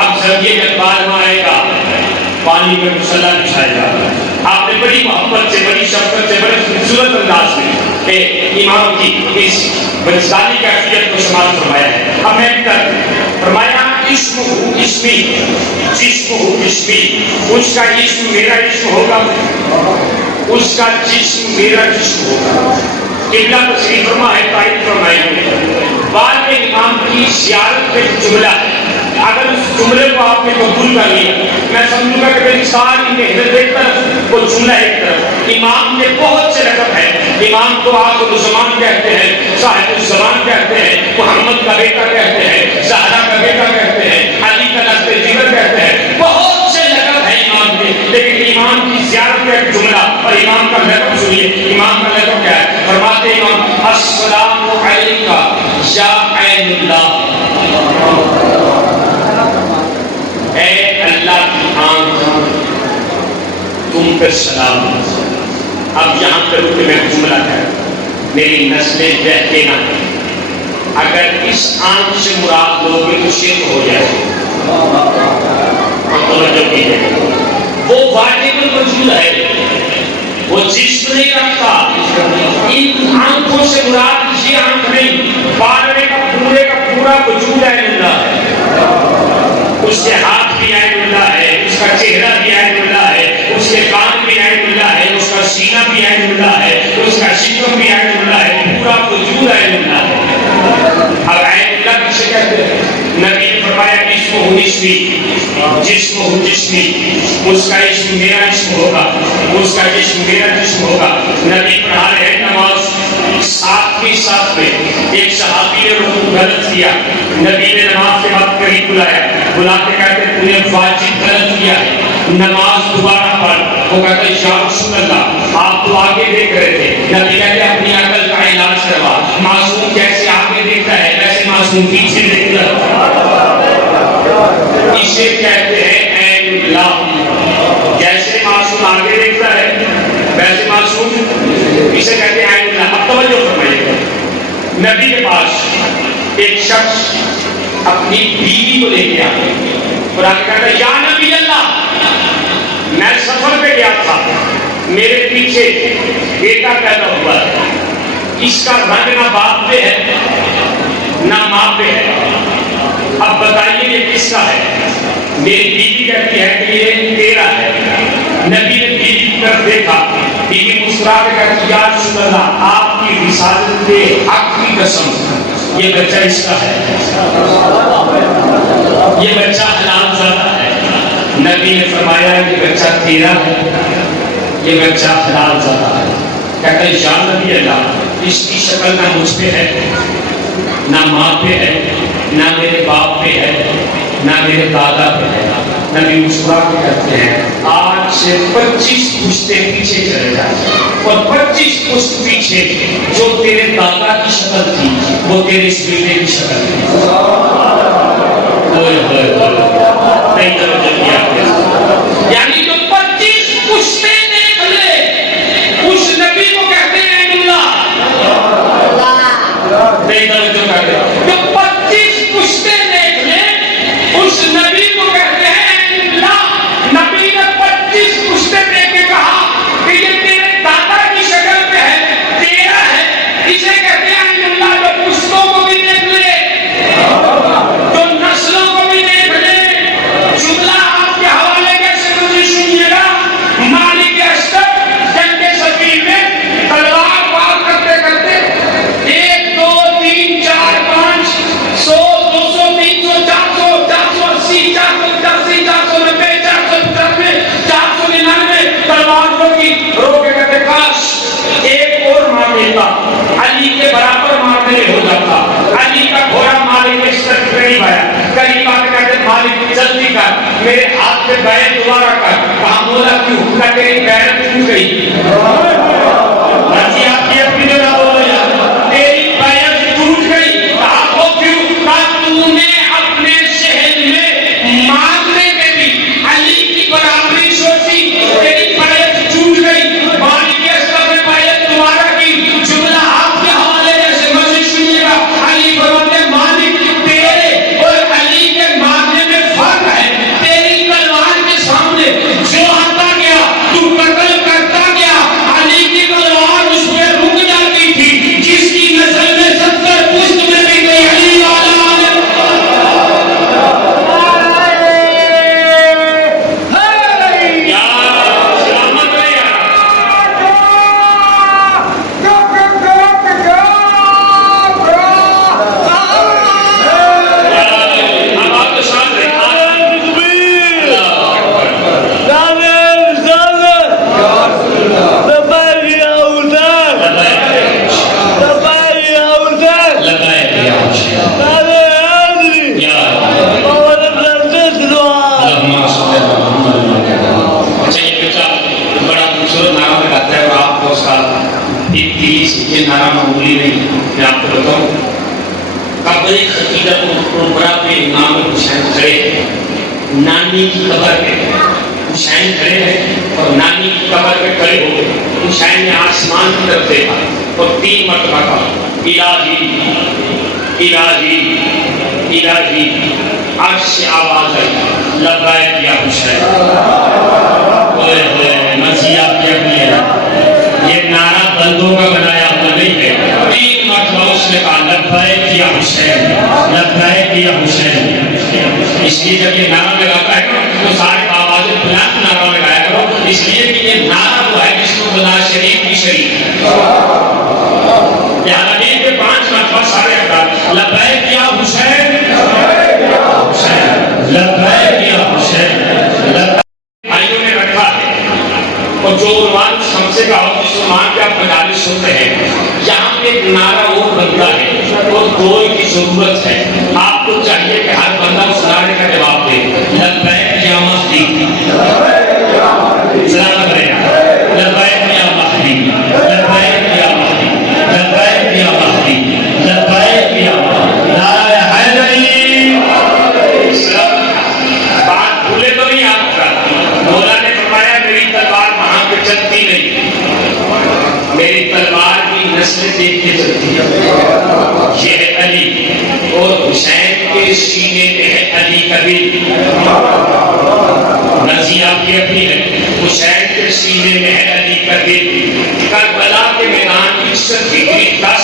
اب جب یہ اقبال میں آئے گا پانی میں مسلح بچھائے گا. آپ نے بڑی محبت سے, بڑی شفقت سے, بڑے خوبصورت انداز میں امام کی اس بنسانی کیفیت کو شمار فرمایا ہے. اب میں فرمایا اسم ہو اسمی, جسم ہو جسمی. اس کا اسم میرا اسم ہوگا, اس کا جسم میرا جسم ہوگا. قبلہ تشریف فرما ہے, تائید فرمائی. بعد میں امام کی زیارت کا جملہ ہے. اگر اس جملے کو آپ نے قبول کر لیا, میں سمجھوں گا کہ میری ساری محنت ایک طرف, وہ جملہ ایک طرف. امام نے بہت سے لقب ہے. امام کو آخر الزمان کہتے ہیں, صاحب الزمان کہتے ہیں, محمد کا بیٹا کہتے ہیں, زہرا کا بیٹا کہتے ہیں, علی کا نسل جگر کہتے ہیں. بہت سے لقب ہے امام کے, لیکن امام کی زیارت کا ایک جملہ اور امام کا لقب سنیے. امام کا لقب کیا ہے؟ فرماتے امام السلام علیکہ یا عین اللہ. اے اللہ کی آنکھ, تم پر سلام. اب یہاں پر رکے میں جملہ ہے, میری نسلیں بہتے نہ. اگر اس آنکھ سے مراد لوگے تو شرک ہو جائے. توجہ کیجیے, وہ واجب الوجود ہے, وہ جسم نہیں رکھتا. ان آنکھوں سے مراد یہ آنکھ نہیں, پارے کا پورا وجود ہے اللہ ہے. اس کے ہاتھ بھی عین اللہ ہے, اس کا چہرہ بھی عین اللہ ہے, اس کے کان بھی عین اللہ ہے, اس کا سینہ بھی عین اللہ ہے, اس کا شکم بھی عین اللہ ہے, پورا وجود عین اللہ ہے. اب عین اللہ کسے کہتے ہیں؟ نبی نے فرمایا اسم ہو اسمی, جسم ہو جسمی. اس کا اسم میرا اسم ہوگا, اس کا جسم میرا جسم ہوگا. نبی پڑھا رہے نماز, ساتویں صف میں ایک صحابی نے رکوع غلط کیا. نبی نے نماز کے بعد قریب بلایا, بلا کے کہتے تو نے واجب غلط کیا ہے, نماز دوبارہ پڑھ. وہ کہتا ہے یا رسول اللہ آپ تو آگے دیکھ رہے تھے. نبی کہتے اپنی عقل کا علاج کروا. معصوم جیسے آگے دیکھتا ہے ویسے معصوم پیچھے دیکھتا ہے. اسے کہتے ہیں عین اللہ. جیسے معصوم آگے دیکھتا ہے ویسے معصوم, اسے کہتے ہیں عین اللہ. اب توجہ فرمائیے, نبی کے پاس ایک شخص اپنی بیوی کو لے کے آتے, قرآن کہتا ہے یا نبی اللہ میں سفر پہ گیا تھا, میرے پیچھے بیٹا پیدا ہوا ہے, اس کا رنگ نہ باپ پہ ہے نہ ماں پہ ہے. اب بتائیے یہ کس کا ہے؟ میری بیوی کہتی ہے کہ یہ تیرا ہے. نبی نے بیوی کی طرف دیکھا, بیوی مسکرا کے کہتی یا رسول اللہ آپ کی رسالت پہ حق کی قسم یہ بچہ اس کا ہے, یہ بچہ حلال زادہ ہے. نبی نے فرمایا یہ بچہ تیرا ہے, یہ بچہ حلال زادہ ہے. کہتا ہے یا نبی اللہ اس کی شکل نہ مجھ پہ ہے, نہ ماں پہ ہے, نہ میرے باپ پہ ہے, نہ میرے دادا پہ ہے. نبی مسکرا کے کہتے ہیں آج سے 25 پشتیں پیچھے چلے جائیں, اور 25 پشت پیچھے جو تیرے دادا کی شکل تھی وہ تیرے اس بیٹے کی شکل تھی. نہیں توجہ کیا, یعنی جو 25 پشتیں دیکھ لے اس نبی کو کہتے ہیں اللہ. نہیں توجہ کرتے, جو 25 پشتیں کے بیعت دوبارہ کر. کہاں بولا کیوں؟ کہ تیری بیعت ٹوٹ گئی. مرضی آپ کی اپنی جگہ بولو یار. تیری بیعت ٹوٹ گئی. کہا وہ کیوں؟ کہا تو نے اپنے شہر میں مانگنے میں بھی علی کی برابری سوچی. تیری بیعت ٹوٹ گئی. مالک اسلام نے بیعت دوبارہ کی. جملہ آپ کے حوالے سے مزید سنیے گا. علی فرماتے ہیں مالک تیرے اور علی کے مانگنے میں فرق ہے. تیری تلوار کے سامنے جو آتا گیا تو قتل کرتا گیا. علی کی تلوار اس میں رک جاتی تھی. جس کی نسل میں 70 پشت میں بھی گئی علی والا یہ نعرہ معمولی نہیں. میں آپ کو بتاؤں قبر خطیجہ الکبریٰ پہ امام حسین کھڑے ہیں. نانی کی قبر پہ حسین کھڑے ہیں اور نانی کی قبر پہ کھڑے ہو حسین نے آسمان کی طرف دیکھا اور 3 مرتبہ کہا الہی الہی الہی. عرش سے آواز آئی لبیک یا حسین. مرضی آپ کی اپنی ہے. یہ نعرہ بندوں کا بنایا ہوا نہیں ہے. 3 مرتبہ اس نے کہا لبیک یا حسین لبیک یا حسین. اس لیے جب یہ نعرہ لگاتا ہے تو سارے آوازیں بلند نعرہ لگایا کرو. اس لیے کہ یہ نعرہ وہ ہے جس کو خدا شریف کی شریف. لہٰذا دین کے 5 مرتبہ سارے احکام لبیک یا حسین لبیک یا حسین. بھائیوں نے رکھا ہے اور جو عنوان ہم سے کہا جس عنوان کے آپ مجالس سنتے ہیں یہاں پہ ایک نعرہ اور بنتا ہے اور دعائے کی ضرورت ہے. آپ کو چاہیے کہ ہر بندہ اس نعرے کا جواب دے. لبیک یا مہدی سلام کرے گا. لبیک یا مہدی لبیک یا مہدی لبیک یا مہدی لبیک یا نعرہ حیدری. بات بھولے تو نہیں آپ کا. مولا نے فرمایا میری تلوار وہاں پہ چلتی نہیں. میری تلوار کی نسل دیکھ کے چلتی ہے. یہ ہے علی اور حسین کے سینے میں ہے علی کبیر. مرضی آپ کی اپنی ہے. حسین کے سینے میں ہے علی کبیر. کربلا کے میدان کی 10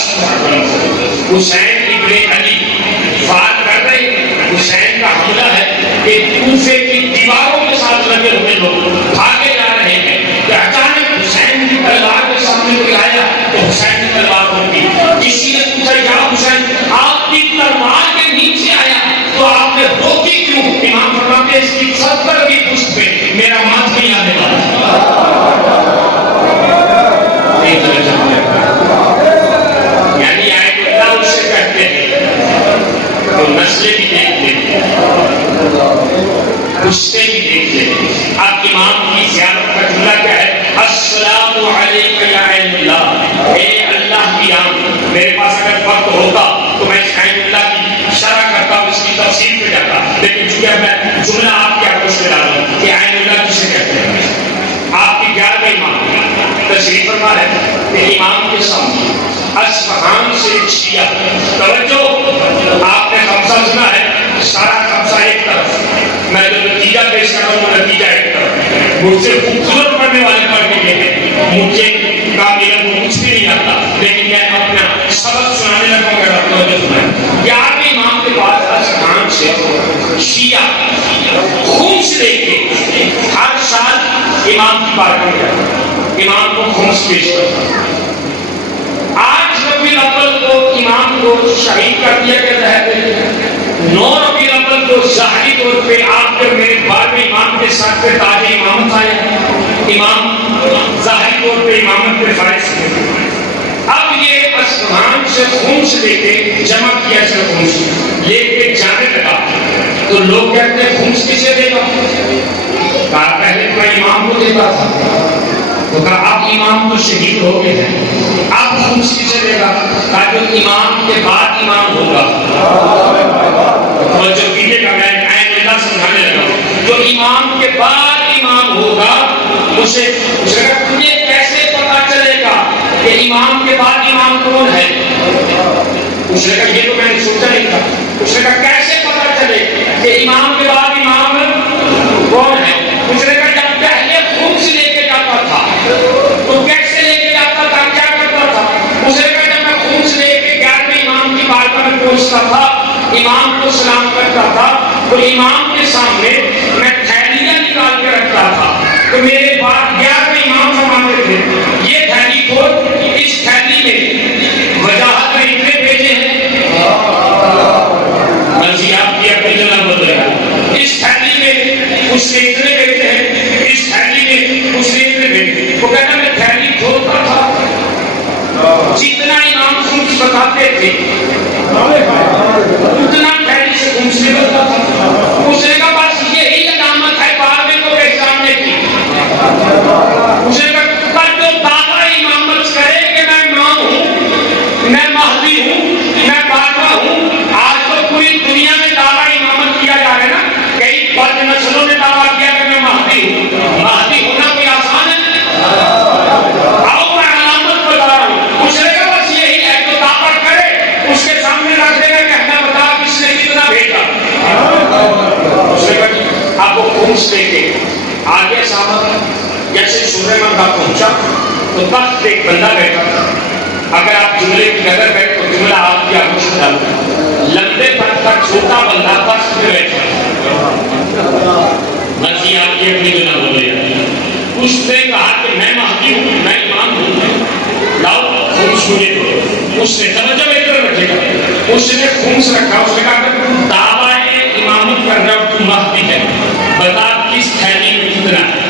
حسین ابن علی فار کر رہے. حسین کا حملہ ہے کہ کوفے کی دیواروں کے ساتھ لگے ہوئے لوگ بھاگے جا رہے ہیں کہ اچانک حسین کی تلوار کے سامنے کوئی آیا تو حسین کی تلوار ہوگی. کسی نے پوچھا یا حسین آپ کی تلوار کے نیچے آیا تو آپ نے روکی کیوں؟ امام فرماتے ہیں اس کی 70 کی پشت پہ میرا ماتھ نہیں آنے والا. یعنی آیت اللہ اس سے کہتے ہیں تو نسلیں بھی دیکھتے ہیں غصے بھی دیکھتے ہیں. اب امام کی زیارت کا جملہ کیا ہے؟ السلام علیکم یا عین اللہ. اے اللہ کی آمد. میرے پاس اگر وقت ہوتا تو میں اس عین اللہ کی شرح کرتا ہوں اس کی تفصیل پہ جاتا لیکن چونکہ میں جملہ آپ کے آگوش میں ڈالوں کہ عین اللہ کسے کہتے ہیں. آپ کی 11ویں امام تشریف فرما ہے کہ امام کے سامنے اصفہان سے ایک شیعہ. توجہ آپ نے خمسہ سنا ہے. سارا خمسہ ایک طرف. میں جو نتیجہ پیش کر رہا ہوں نتیجہ ایک طرف. مجھ سے خوبصورت پڑھنے والے پڑھ کے دیکھیں. مجھے کاملا کو کچھ بھی نہیں آتا لیکن میں اپنا سبق سنانے لگا ہوں. اگر توجہ سنائیں 11ویں امام کے پاس اصفہان سے شیعہ خمس لے کے ہر سال امام کی پارٹی جاتا. امام کو خمس پیش کرتا. آج ربیع الاول کو امام کو شہید کر دیا گیا ہے. 9 ربیع الاول کو ظاہری طور پہ آپ کے میرے بعد میں امام کے ساتھ پہ تاج امامت آیا. امام ظاہری طور پہ امامت پہ فائز ہوئے. اب یہ اصفہان سے خمس لے کے جمع کیا سے خمس لے کے جانے لگا تو لوگ کہتے ہیں خمس کسے دے گا؟ کہا پہلے تو میں امام کو دیتا تھا، تو کہا اب امام تو شہید ہو گئے ہیں، اب خمس کسے دے گا؟ کہا جو امام کے بعد امام ہوگا، اور جو پیچھے کا میں اللہ سمجھانے لگا ہوں، جو امام کے بعد امام ہوگا اسے تجھے کیسے پتا چلے گا کہ امام کے بعد امام کون ہے؟ اس نے کہا یہ تو میں نے سوچا نہیں تھا۔ اس نے کہا کیسے پتا چلے کہ امام کے بعد امام کون ہے؟ اس نے کہا جب پہلے خمس لے کے جاتا تھا تو کیسے لے کے جاتا تھا، کیا کرتا تھا؟ اس نے کہا جب میں خمس لے کے 11ویں امام کی بارگاہ میں پہنچتا تھا، امام کو سلام کرتا تھا تو امام کے سامنے میں تھیلیاں نکال کے رکھتا تھا، تو میرے بعد 11ویں امام فرماتے تھے یہ تھیلی کھول، اس تھیلی میں وجاہت میں اتنے بھیجے ہیں، مرضی آپ کی اپنی جگہ بدل رہا ہے، اس تھیلی میں اس نے اتنے بھیجے ہیں، اس تھیلی میں اس نے اتنے بھیجے۔ وہ کہتا میں تھیلی کھولتا تھا، جتنا امام خمس بتاتے تھے اتنا تھیلی سے خمس نکلتا تھا۔ اس نے کہا بس یہی علامت ہے بعد میں کو پہچاننے کی۔ اس نے کہا جو دعویٰ امامت کرے کہ میں امام ہوں، میں مہدی ہوں، میں باقا ہوں، آج تو پوری دنیا میں دعویٰ امامت کیا جا رہا ہے نا، کئی بد نسلوں نے دعویٰ کیا کہ میں مہدی ہوں، مہدی ہونا کوئی آسان ہے؟ آؤ میں علامت بتا رہا ہوں۔ اس نے کہا بس یہی ہے، جو دعویٰ کرے اس کے سامنے رکھ دینا کہ ہمیں بتا کس نے کتنا بھیجا۔ اس نے کہا آپ کو خمس لے کے آگے صاحب جیسے سورہ مکہ پہنچا تو تخت پہ ایک بندہ بیٹھا تھا، اگر آپ جملے کی نظر بیٹھ تو جملہ آپ کی آنکھوں سے ڈالتا، لمبے تخت کا چھوٹا بندہ تخت پہ بیٹھا، مرضی آپ کی اپنی جگہ بولے۔ اس نے کہا کہ میں مہدی ہوں، میں امام ہوں، لاؤ خمس مجھے دو۔ اس نے توجہ ادھر رکھے گا، اس نے خمس رکھا، اس نے کہا کہ تم دعویٰ امامت کر رہا ہو، تم مہدی ہے، بتا کس تھیلی میں کتنا ہے؟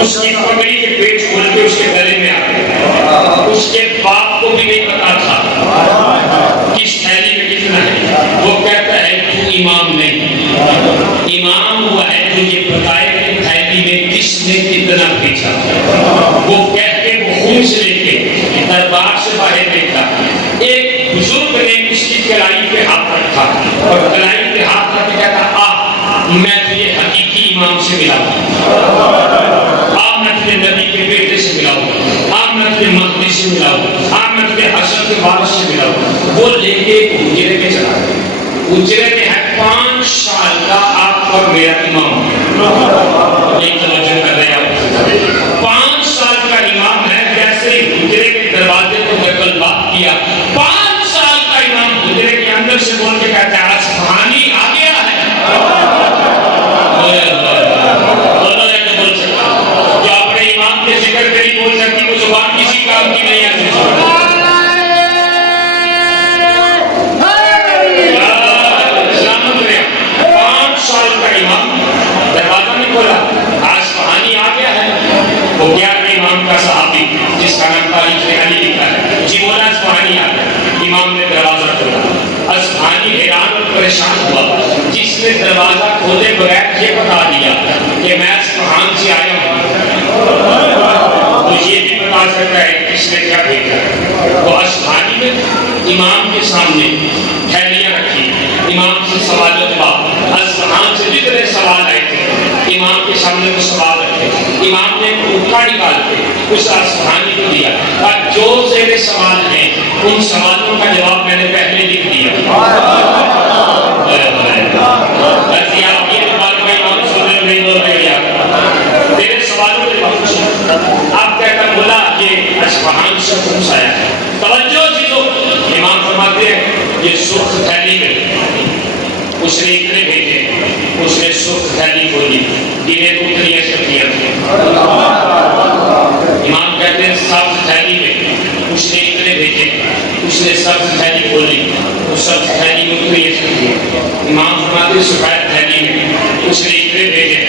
اس کی پگڑی کے پیٹ کھول کے اس کے گلے میں آ گیا۔ اس کے باپ کو بھی نہیں پتا تھا کس تھیلی میں کتنا ہے۔ وہ کہتا ہے تو امام نہیں، امام ہوا ہے جو یہ بتائے کہ تھیلی میں کس نے کتنا بھیجا۔ وہ کہہ کے وہ خمس لے کے دربار سے باہر نکلا، ایک بزرگ نے اس کی کلائی پہ ہاتھ رکھا اور کلائی پہ ہاتھ رکھ کے کہتا میں تجھے حقیقی امام سے ملاؤں، آج میں تجھے نبی کے بیٹے سے ملاؤں، آج میں تجھے مہدی سے ملاؤں، آج میں تجھے حسن کے وارث سے ملاؤں۔ وہ لے کے اجرے میں چلا گیا، اجرے میں ہے 5 سال کا آپ اور میرا امام، ایک توجہ کر رہے آپ، 5 سال کا امام ہے، جیسے اجرے کے دروازے کو دخل بات کیا، 5 سال کا امام اجرے کے اندر سے بول کے کہتا ہے اصفہانی آ گیا ہے۔ جو اپنے امام کے ذکر پہ نہیں بول سکتی وہ زبان کسی کام کی نہیں ہے۔ 5 سال کا امام دروازہ نہیں کھولا، اصفہانی آ گیا ہے۔ وہ 11ویں امام کا صحابی جس کا نام تاریخ میں علی لکھا ہے، جی بولا اصفہانی آ گیا۔ امام نے دروازہ کھولا، اصفہانی حیران اور پریشان ہوا، جس نے دروازہ کھولے بغیر یہ بتا دیا کہ میں اصفہان سے آیا ہوں، تو یہ بھی بتا سکتا ہے کس نے کیا بھیجا۔ وہ اصفہانی نے امام کے سامنے تھیلیاں رکھی، امام سے سوال و جواب، اصفہان سے جتنے سوال آئے تھے امام کے سامنے وہ سوال رکھے، امام نے اٹھا نکال کے اس اصفہانی کو دیا، اور جو زیر سوال ہیں ان سوالوں کا جواب میں نے پہلے لکھ دیا۔ تیرے سوالوں کے جواب آپ کہتا بولا یہ اصفہان سے خمس آیا ہے۔ توجہ چیزوں، امام فرماتے ہیں یہ سرخ تھیلی میں اس نے اتنے بھیجے، اس نے سرخ تھیلی کھولی، دنے اتنی شکیاں تھیں۔ امام کہتے ہیں سبز تھیلی میں اس نے اتنے بھیجے، اس نے سبز تھیلی کھولی، اس سبز تھیلی میں اتنی شکیاں۔ امام فرماتے ہیں سفید تھیلی میں اس نے اتنے بھیجے،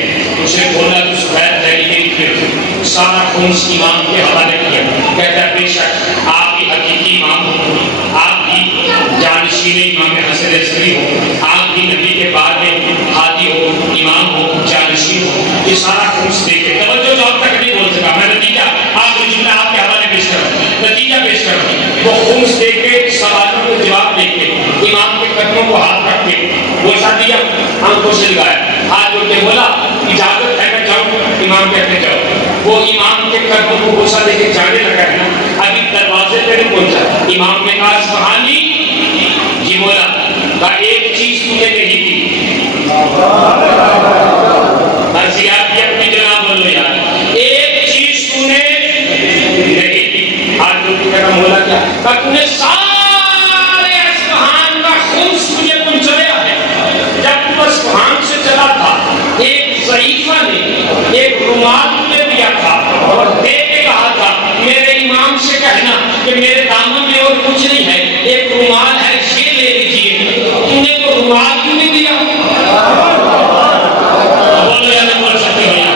اس نے کھولا تو سفید تھیلی میں اتنے، سارا خمس امام کے حوالے کیا۔ کہتا ہے بے شک آپ کی حقیقی امام ہو، آپ کی جانشین امام حسن عسکری ہو، آپ بھی نبی کے بعد میں ہادی ہو، امام ہو، جانشین ہو، یہ سارا خمس دے کے توجہ جو اب تک نہیں بول سکا میں نتیجہ آخری جملہ آپ کے حوالے پیش کروں، نتیجہ پیش کروں، وہ خمس دے کے سوالوں کو جواب دے کے امام کے قدموں کو ہاتھ رکھ کے بوسہ دیا، آنکھوں سے لگایا، ہاتھ جوڑ کے بولا اجازت ہے میں جاؤں؟ امام کہتے جاؤ۔ وہ امام کے قدموں کو بوسہ دے کے جانے لگا ہے نا، ابھی دروازے پہ نہیں پہنچا، امام نے کہا سبحانی جی بولا، کہا ایک چیز تمہیں نہیں دی، مرضیات کی اپنی جناب بولو یار، ایک چیز تم نے نہیں دی، آج جو کہنا بولا کیا، کہا تم نے سارے اصفہان کا خمس مجھے پہنچایا ہے۔ جب تم اصفہان سے چلا تھا ایک ضعیفہ نے ایک رومال تمہیں دیا تھا اور دے کے کہا تھا میرے امام سے کہنا کہ میرے دامن میں اور کچھ نہیں ہے، ایک رومال ہے یہ لے لیجیے، تم نے تو رومال کیوں نہیں دیا؟ بولو یا نہیں بول سکتے ہو یار؟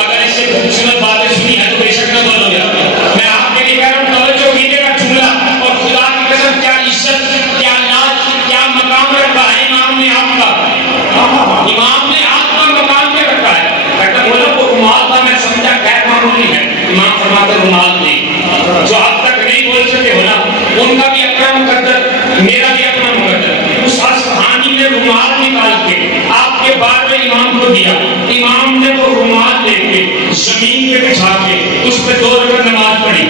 اگر اس سے خوبصورت باتیں سنی ہے تو بے شک نہ بولو یار۔ میں آپ کے لیے کہہ رہا ہوں توجہ کیجیے گا جملہ، اور خدا کی قسم کیا عزت کیا لاج کیا مقام رکھا ہے امام نے آپ کا، امام نے آپ کا مقام کیا رکھا ہے۔ کہتا بولا وہ رومال تھا، میں سمجھا غیر معمولی ہے، امام فرماتے رومال نہیں، جو اب تک نہیں بول سکے ہو نا ان کا بھی اپنا مقدر میرا بھی اپنا مقدر، اس اصفہانی نے رومال نکال کے آپ کے بار میں امام کو دیا، امام نے وہ رومال لے کے زمین پہ بچھا کے اس پہ 2 رکعت نماز پڑھی،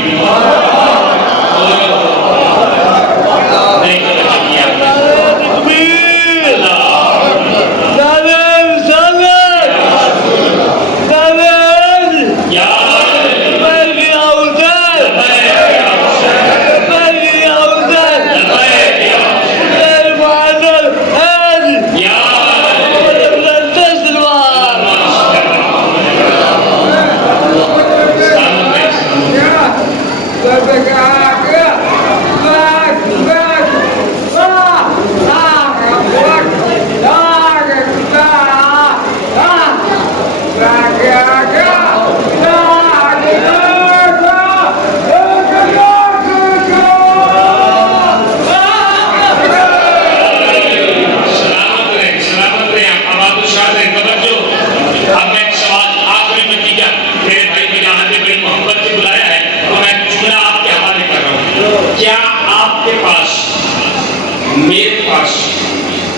نہیں توجہ کیا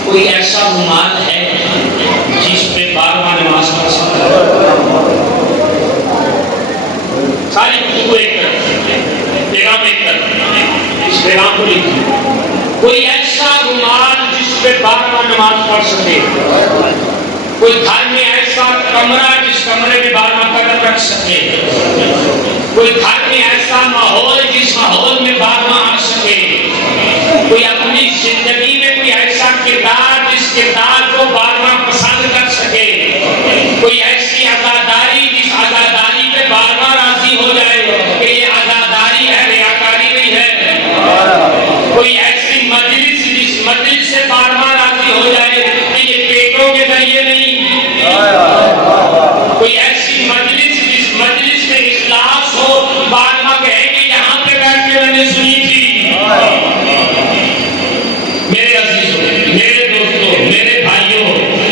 کوئی ایسا رومال ہے جس پہ بارہواں نماز پڑھ سکتا ہے؟ ساری گفتگو ایک طرف، پیغام ایک طرف، اس پیغام کو لکھیے، کوئی ایسا رومال جس پہ بارہواں نماز پڑھ سکے، کوئی گھر میں ایسا کمرہ جس کمرے میں بارہواں قدم رکھ سکے، کوئی گھر میں ایسا ماحول جس ماحول میں بارہواں آ سکے، کوئی اپنی زندگی میں کوئی ایسا کردار جس کردار کو بارہواں پسند کر سکے، کوئی ایسی عزاداری جس عزاداری پہ بارہواں راضی ہو جائے کہ یہ عزاداری ہے ریاکاری نہیں ہے، کوئی ایسی مجلس جس مجلس سے بارہواں راضی ہو جائے کہ یہ پیٹوں کے ذریعے نہیں، کوئی ایسی مجلس جس مجلس میں اخلاص ہو بارہواں کہے کہ یہاں پہ بیٹھ کے میں نے سنی تھی۔ میرے عزیزوں، میرے دوستوں، میرے بھائیوں،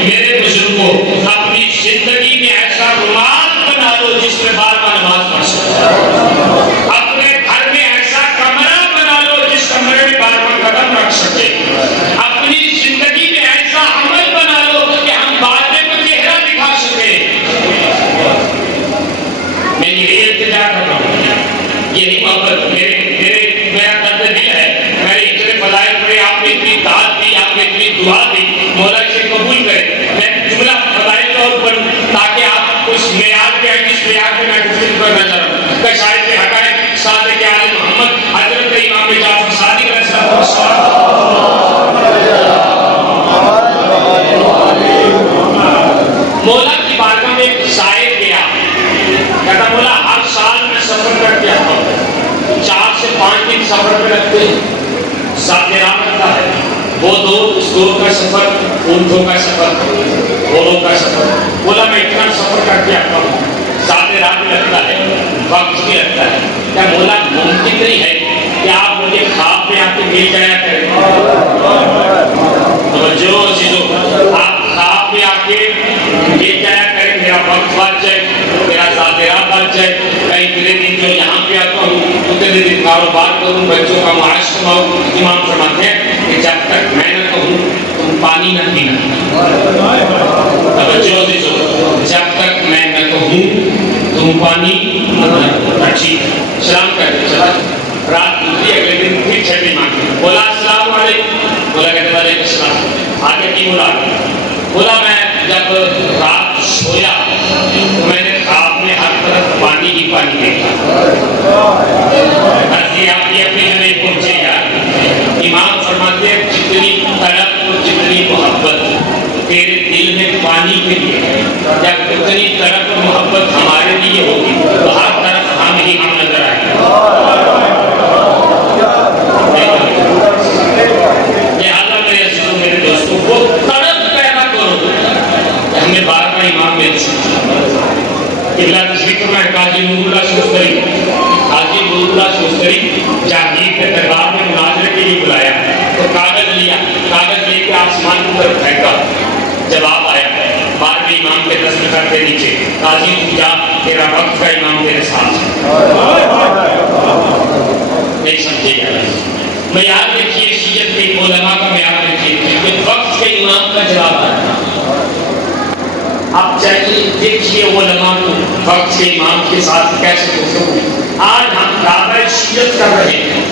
میرے بزرگوں، اپنی زندگی میں ایسا رومال بنا لو جس میں بارہواں نماز پڑھ سکے، اپنے گھر میں ایسا کمرہ بنا لو جس کمرے میں بارہواں قدم رکھ سکے، اپنی زندگی میں ایسا عمل بنا لو کہ ہم بعد میں کوئی چہرہ دکھا سکے۔ میں یہی التجا کر رہا ہوں، یہی محبت میرا درد دل ہے، میں نے اتنے فضائل پڑھے، آپ نے اتنی دعات دی، آپ نے اتنی دعا دی، مولا اسے قبول کرے۔ میں جملہ فضائل طور پر تاکہ آپ اس معیار پہ آئیں جس معیار پہ میں گفتگو کرنا چاہ رہا ہوں، کشائف حقائق صادق آل محمد حضرت امام جعفر صادق علیہ السلام، مولا کی بارگاہ میں ایک زائر گیا، کہتا مولا ہر سال میں سفر کر کے آتا ہوں، 4 سے 5 دن سفر پہ لگتے ہیں، ذات راہ لگتا ہے، وہ دور اس دور کا سفر، اونٹوں کا سفر، گھوڑوں کا سفر، بولا میں اتنا سفر کر کے آتا ہوں، ذات راہ بھی لگتا ہے، وقت بھی لگتا ہے، کیا مولا ممکن نہیں ہے کہ آپ مجھے خواب میں آ کے مل جایا کریں؟ توجہ چیزوں، آپ خواب میں آ کے مل جایا کروں، بچوں کا معاش کماؤں، امام فرماتے ہیں کہ جب تک میں نہ کہوں تم پانی نہ پینا۔ توجہ دیجو، جب تک میں نہ کہوں تم پانی اچھی سلام کر دے، چلا رات گزری، اگلے دن پھر چھٹی مانگی، بولا السلام علیکم، بولا کہتے وعلیکم السلام، آگے کی بولا میں جب رات سویا تو میں نے خواب میں ہر طرف پانی ہی پانی دیکھا۔ آپ یہ اپنی جگہ پہنچے یار، امام فرماتے ہیں جتنی تڑپ اور جتنی محبت تیرے دل میں پانی کے لیے ہے، جب اتنی تڑپ اور محبت ہمارے لیے ہوگی تو ہر طرف ہم ہی ہم نظر آئیں گے۔ لہٰذا میرے عزیزوں میرے دوستوں کو تڑپ پیدا کرو۔ ہمیں بار بار امام میں قبلہ تشریف میں قاضی نور اللہ شوستری، قاضی نور اللہ شوستری جہانگیر کے دربار میں مناظرے کے لیے بلایا تو کاغذ لیا، کاغذ لے کے آسمان کی طرف پھینکا، جواب آیا، بعد میں امام کے دستخط کے نیچے قاضی تو جا، تیرا وقت کا امام تیرے ساتھ نہیں سمجھے گا۔ معیار دیکھیے شیعت کے علماء کا معیار دیکھیے کہ وقت کے امام کا جواب آیا۔ اب چاہیے دیکھیے علماء کو وقت کے امام کے ساتھ کیسے گفتگو۔ آج ہم دعویٰ شیعت کر رہے ہیں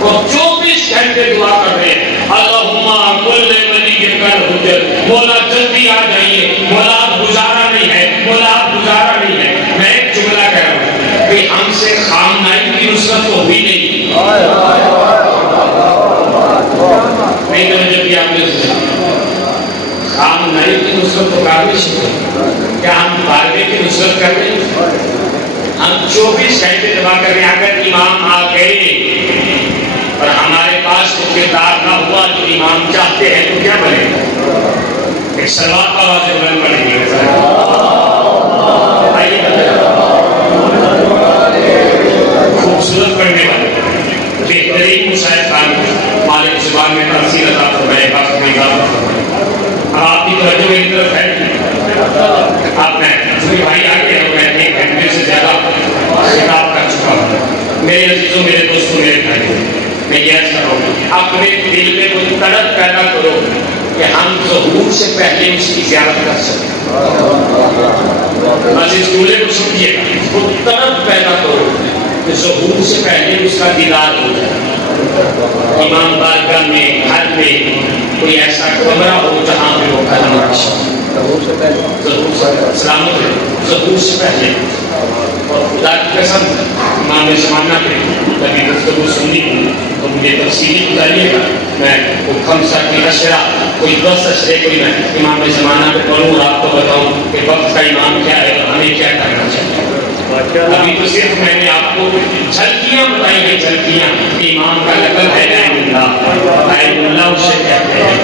اور 24 گھنٹے دعا کر رہے ہیں، اللہم کل ولی کل حجت، مولا جلدی آ جائیے، مولا اب گزارا نہیں ہے، مولا اب گزارا نہیں ہے۔ میں ایک جملہ کہہ رہا ہوں کہ ہم سے خامنائی کی نصرت تو ہوئی نہیں، نہیں توجہ کی آپ نے، خامنائی کی نصرت تو کارش ہے، کیا ہم بارگے کی نصرت کر رہے ہیں؟ ہم 24 گھنٹے دعا کر رہے ہیں، اگر امام آ گئے اور ہمارے پاس وہ کردار نہ ہوا جو امام چاہتے ہیں تو کیا بنے گا؟ ایک سلوات کا آواز بلند پڑیں گے، آئیے خوبصورت پڑھنے والے بہترین مشاہد خان مالک زبان میں تفسیر عطا فرمائے، بات میں اضافہ فرمائے۔ اب آپ کی توجہ میری طرف ہے، آپ میں جو بھائی آگے ہیں میں 1 گھنٹے سے زیادہ خطاب کر چکا ہوں۔ میرے عزیزوں میرے دوستوں میرے بھائیوں، میں یہ عرض کر رہا ہوں اپنے دل میں کوئی تڑپ پیدا کرو کہ ہم ظہور سے پہلے اس کی زیارت کر سکیں۔ بس اس جملے کو سمجھیے گا، وہ تڑپ پیدا کرو کہ ظہور سے پہلے اس کا دیدار ہو جائے۔ امام بارگاہ میں گھر میں کوئی ایسا کمرہ ہو جہاں پہ وہ قدم رکھ سکے، ظہور سے پہلے، سلامت ہے، ظہور سے پہلے۔ اور خدا کی قسم امام زمانہ پہ کبھی گفتگو سننی تو مجھے تفصیلی بتائیے گا، میں کوئی 5 کی اشرا، کوئی 10 اشرے کوئی میں امام زمانہ پہ پڑھوں اور آپ کو بتاؤں کہ وقت کا امام کیا ہے اور ہمیں کیا کرنا چاہیے۔ ابھی تو صرف میں نے آپ کو جھلکیاں بتائی ہیں، جھلکیاں۔ امام کا لقب ہے عین اللہ، عین اللہ اسے کہتے ہیں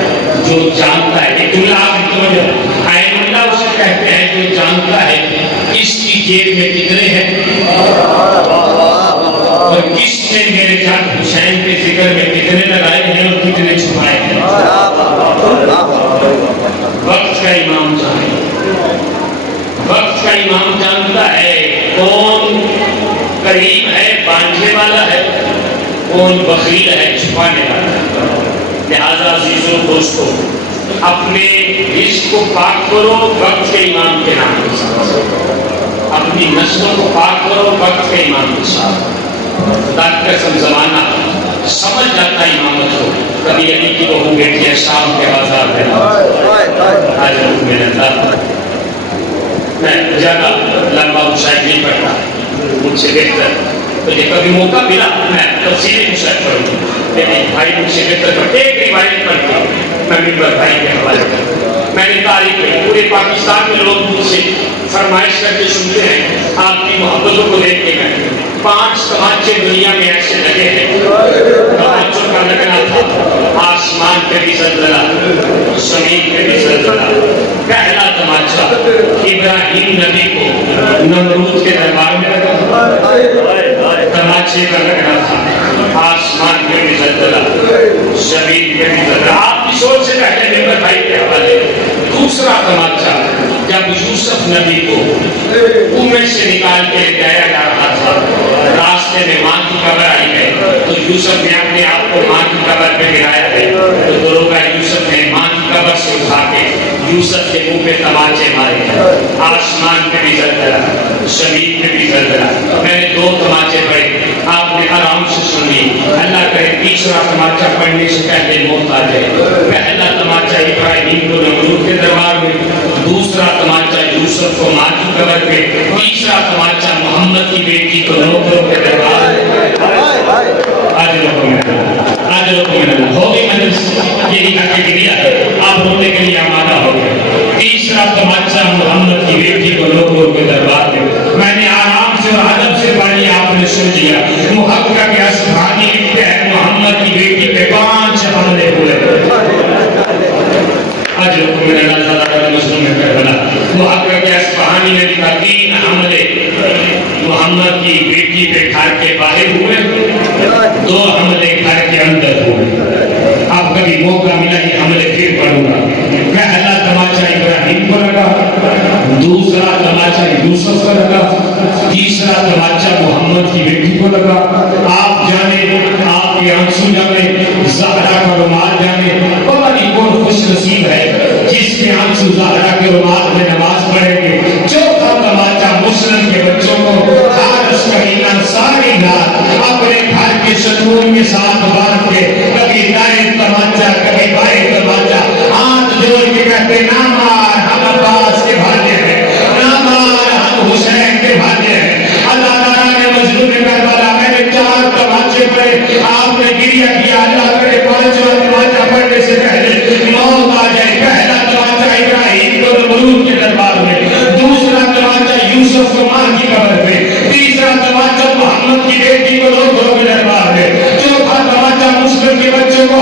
جو جانتا ہے، ایک جملہ آپ سمجھو، عین اللہ اسے کہتے ہیں جو جانتا ہے کس کی جیب میں کتنے ہیں اور کس نے میرے جان حسین کے ذکر میں کتنے لگائے ہیں اور کتنے چھپائے ہیں۔ وقت کا امام جانے، وقت کا امام جانتا ہے کون قریب ہے بانٹنے والا ہے، کون بخیل ہے چھپانے والا ہے۔ لہذا عزیزوں دوستوں اپنے رزق کو پاک کرو وقت کے امام کے نام کے ساتھ، اپنی نسلوں کو پاک کرو وقت کے امام کے ساتھ۔ خدا کی قسم زمانہ سمجھ جاتا ہے امامت کو، کبھی علی کی بہو بیٹی ہے شام کے بازار میں آج میں زیادہ لمبا مشاہد نہیں پڑھتا، مجھ سے بہتر مجھے کبھی موقع ملا میں تفصیلی مشاہد پڑھوں، لیکن بھائی مجھ سے بہتر پڑھ ایک روایت پڑھ کے میں ممبر بھائی کے حوالے کروں۔ میں نے تاریخ میں پورے پاکستان میں لوگ مجھ سے فرمائش کر کے سنتے ہیں، آپ کی محبتوں کو دیکھ کے میں 5 تماچے دنیا میں ایسے لگے ہیں، تماچوں کا لگنا تھا آسمان پہ بھی زلزلہ، زمین پہ بھی زلزلہ۔ پہلا تماچا ابراہیم نبی کو نمرود کے دربار میں لگا تھا، تماچے کا لگنا تھا آسمان پہ بھی زلزلہ، زمین پہ بھی زلزلہ۔ آپ کی سوچ سے پہلے ممبر بھائی کے حوالے۔ دوسرا تماچا جب یوسف نبی کو کنویں سے نکال کے لایا جا رہا تھا، راستے میں ماں کی قبر آئی ہے، تو یوسف نے اپنے آپ کو ماں کی قبر پہ گرایا ہے، تو دروگا یوسف نے ماں کی قبر سے اٹھا کے یوسف کے منہ پہ تماچے مارے، آسمان پہ بھی زلزلہ، زمین پہ بھی زلزلہ۔ میں نے 2 تماچے پڑھے، آپ نے آرام سے سنی۔ اللہ کرے تیسرا تماچا پڑھنے سے پہلے موت آ جائے۔ پہلا تماچا ابراہیم کو نمرود کے دربار میں، دوسرا تماچا یوسف کو ماں کی قبر پہ، تیسرا تماچا محمد کی بیٹی کو نوکروں کے دربار میں۔ آج لوگوں میں ہو گئی مجلس، یہی کیٹیگریا ہے، آپ رونے کے لیے آمادہ ہو گئے۔ تیسرا تماچا محمد کی بیٹی کو نوکروں کے دربار میں۔ میں نے آرام سے اور ادب سے پڑھی، آپ نے سن لیا۔ محقق اصفہانی لکھتے ہیں محمد کی بیٹی پہ 5 حملے ہوئے۔ آج لوگوں میں اللہ تعالیٰ مسلم میں کربلا، محقق اصفہانی نے لکھا 3 حملے محمد کی بیٹی پہ گھر کے باہر ہوئے، 2 حملے گھر کے اندر ہوئے۔ اب کبھی موقع ملا یہ حملے پھر پڑھوں گا۔ پہلا تماچا ابراہیم کو لگا، دوسرا تماچا یوسف کو لگا، تیسرا تماچا محمد کی بیٹی کو لگا۔ آپ جانے، آپ کے آنسو جانے، زہرا کا رومال جانے، پتہ نہیں کون خوش نصیب ہے جس کے آنسو زہرا کے رومال میں نماز پڑھیں گے۔ چوتھا تماچا مسلم کے بچوں کو حارث مہینہ ساری رات اپنے گھر کے ستون کے ساتھ باندھ کے کبھی دائیں تماچا کبھی بائیں تماچا، ہاتھ جوڑ کے کہتے نہ مار، ہم عباس کے بھانے ہیں، نہ مار، ہم حسین کے بھانے ہیں۔ اللہ تعالیٰ نے مظلوم کربلا میں نے 4 تماچے پڑھے، آپ نے گریہ کیا اللہ کرے 5واں تماچا پڑھنے سے پہلے موت آ جائے۔ پہلا تماچا ابراہیم کو نمرود کے دربار میں، دوسرا تماچا یوسف کو ماں کی قبر پہ، تیسرا تماچا محمد کی بیٹی کو لوگوں کے دربار میں، چوتھا تماچا مسلم کے بچوں کو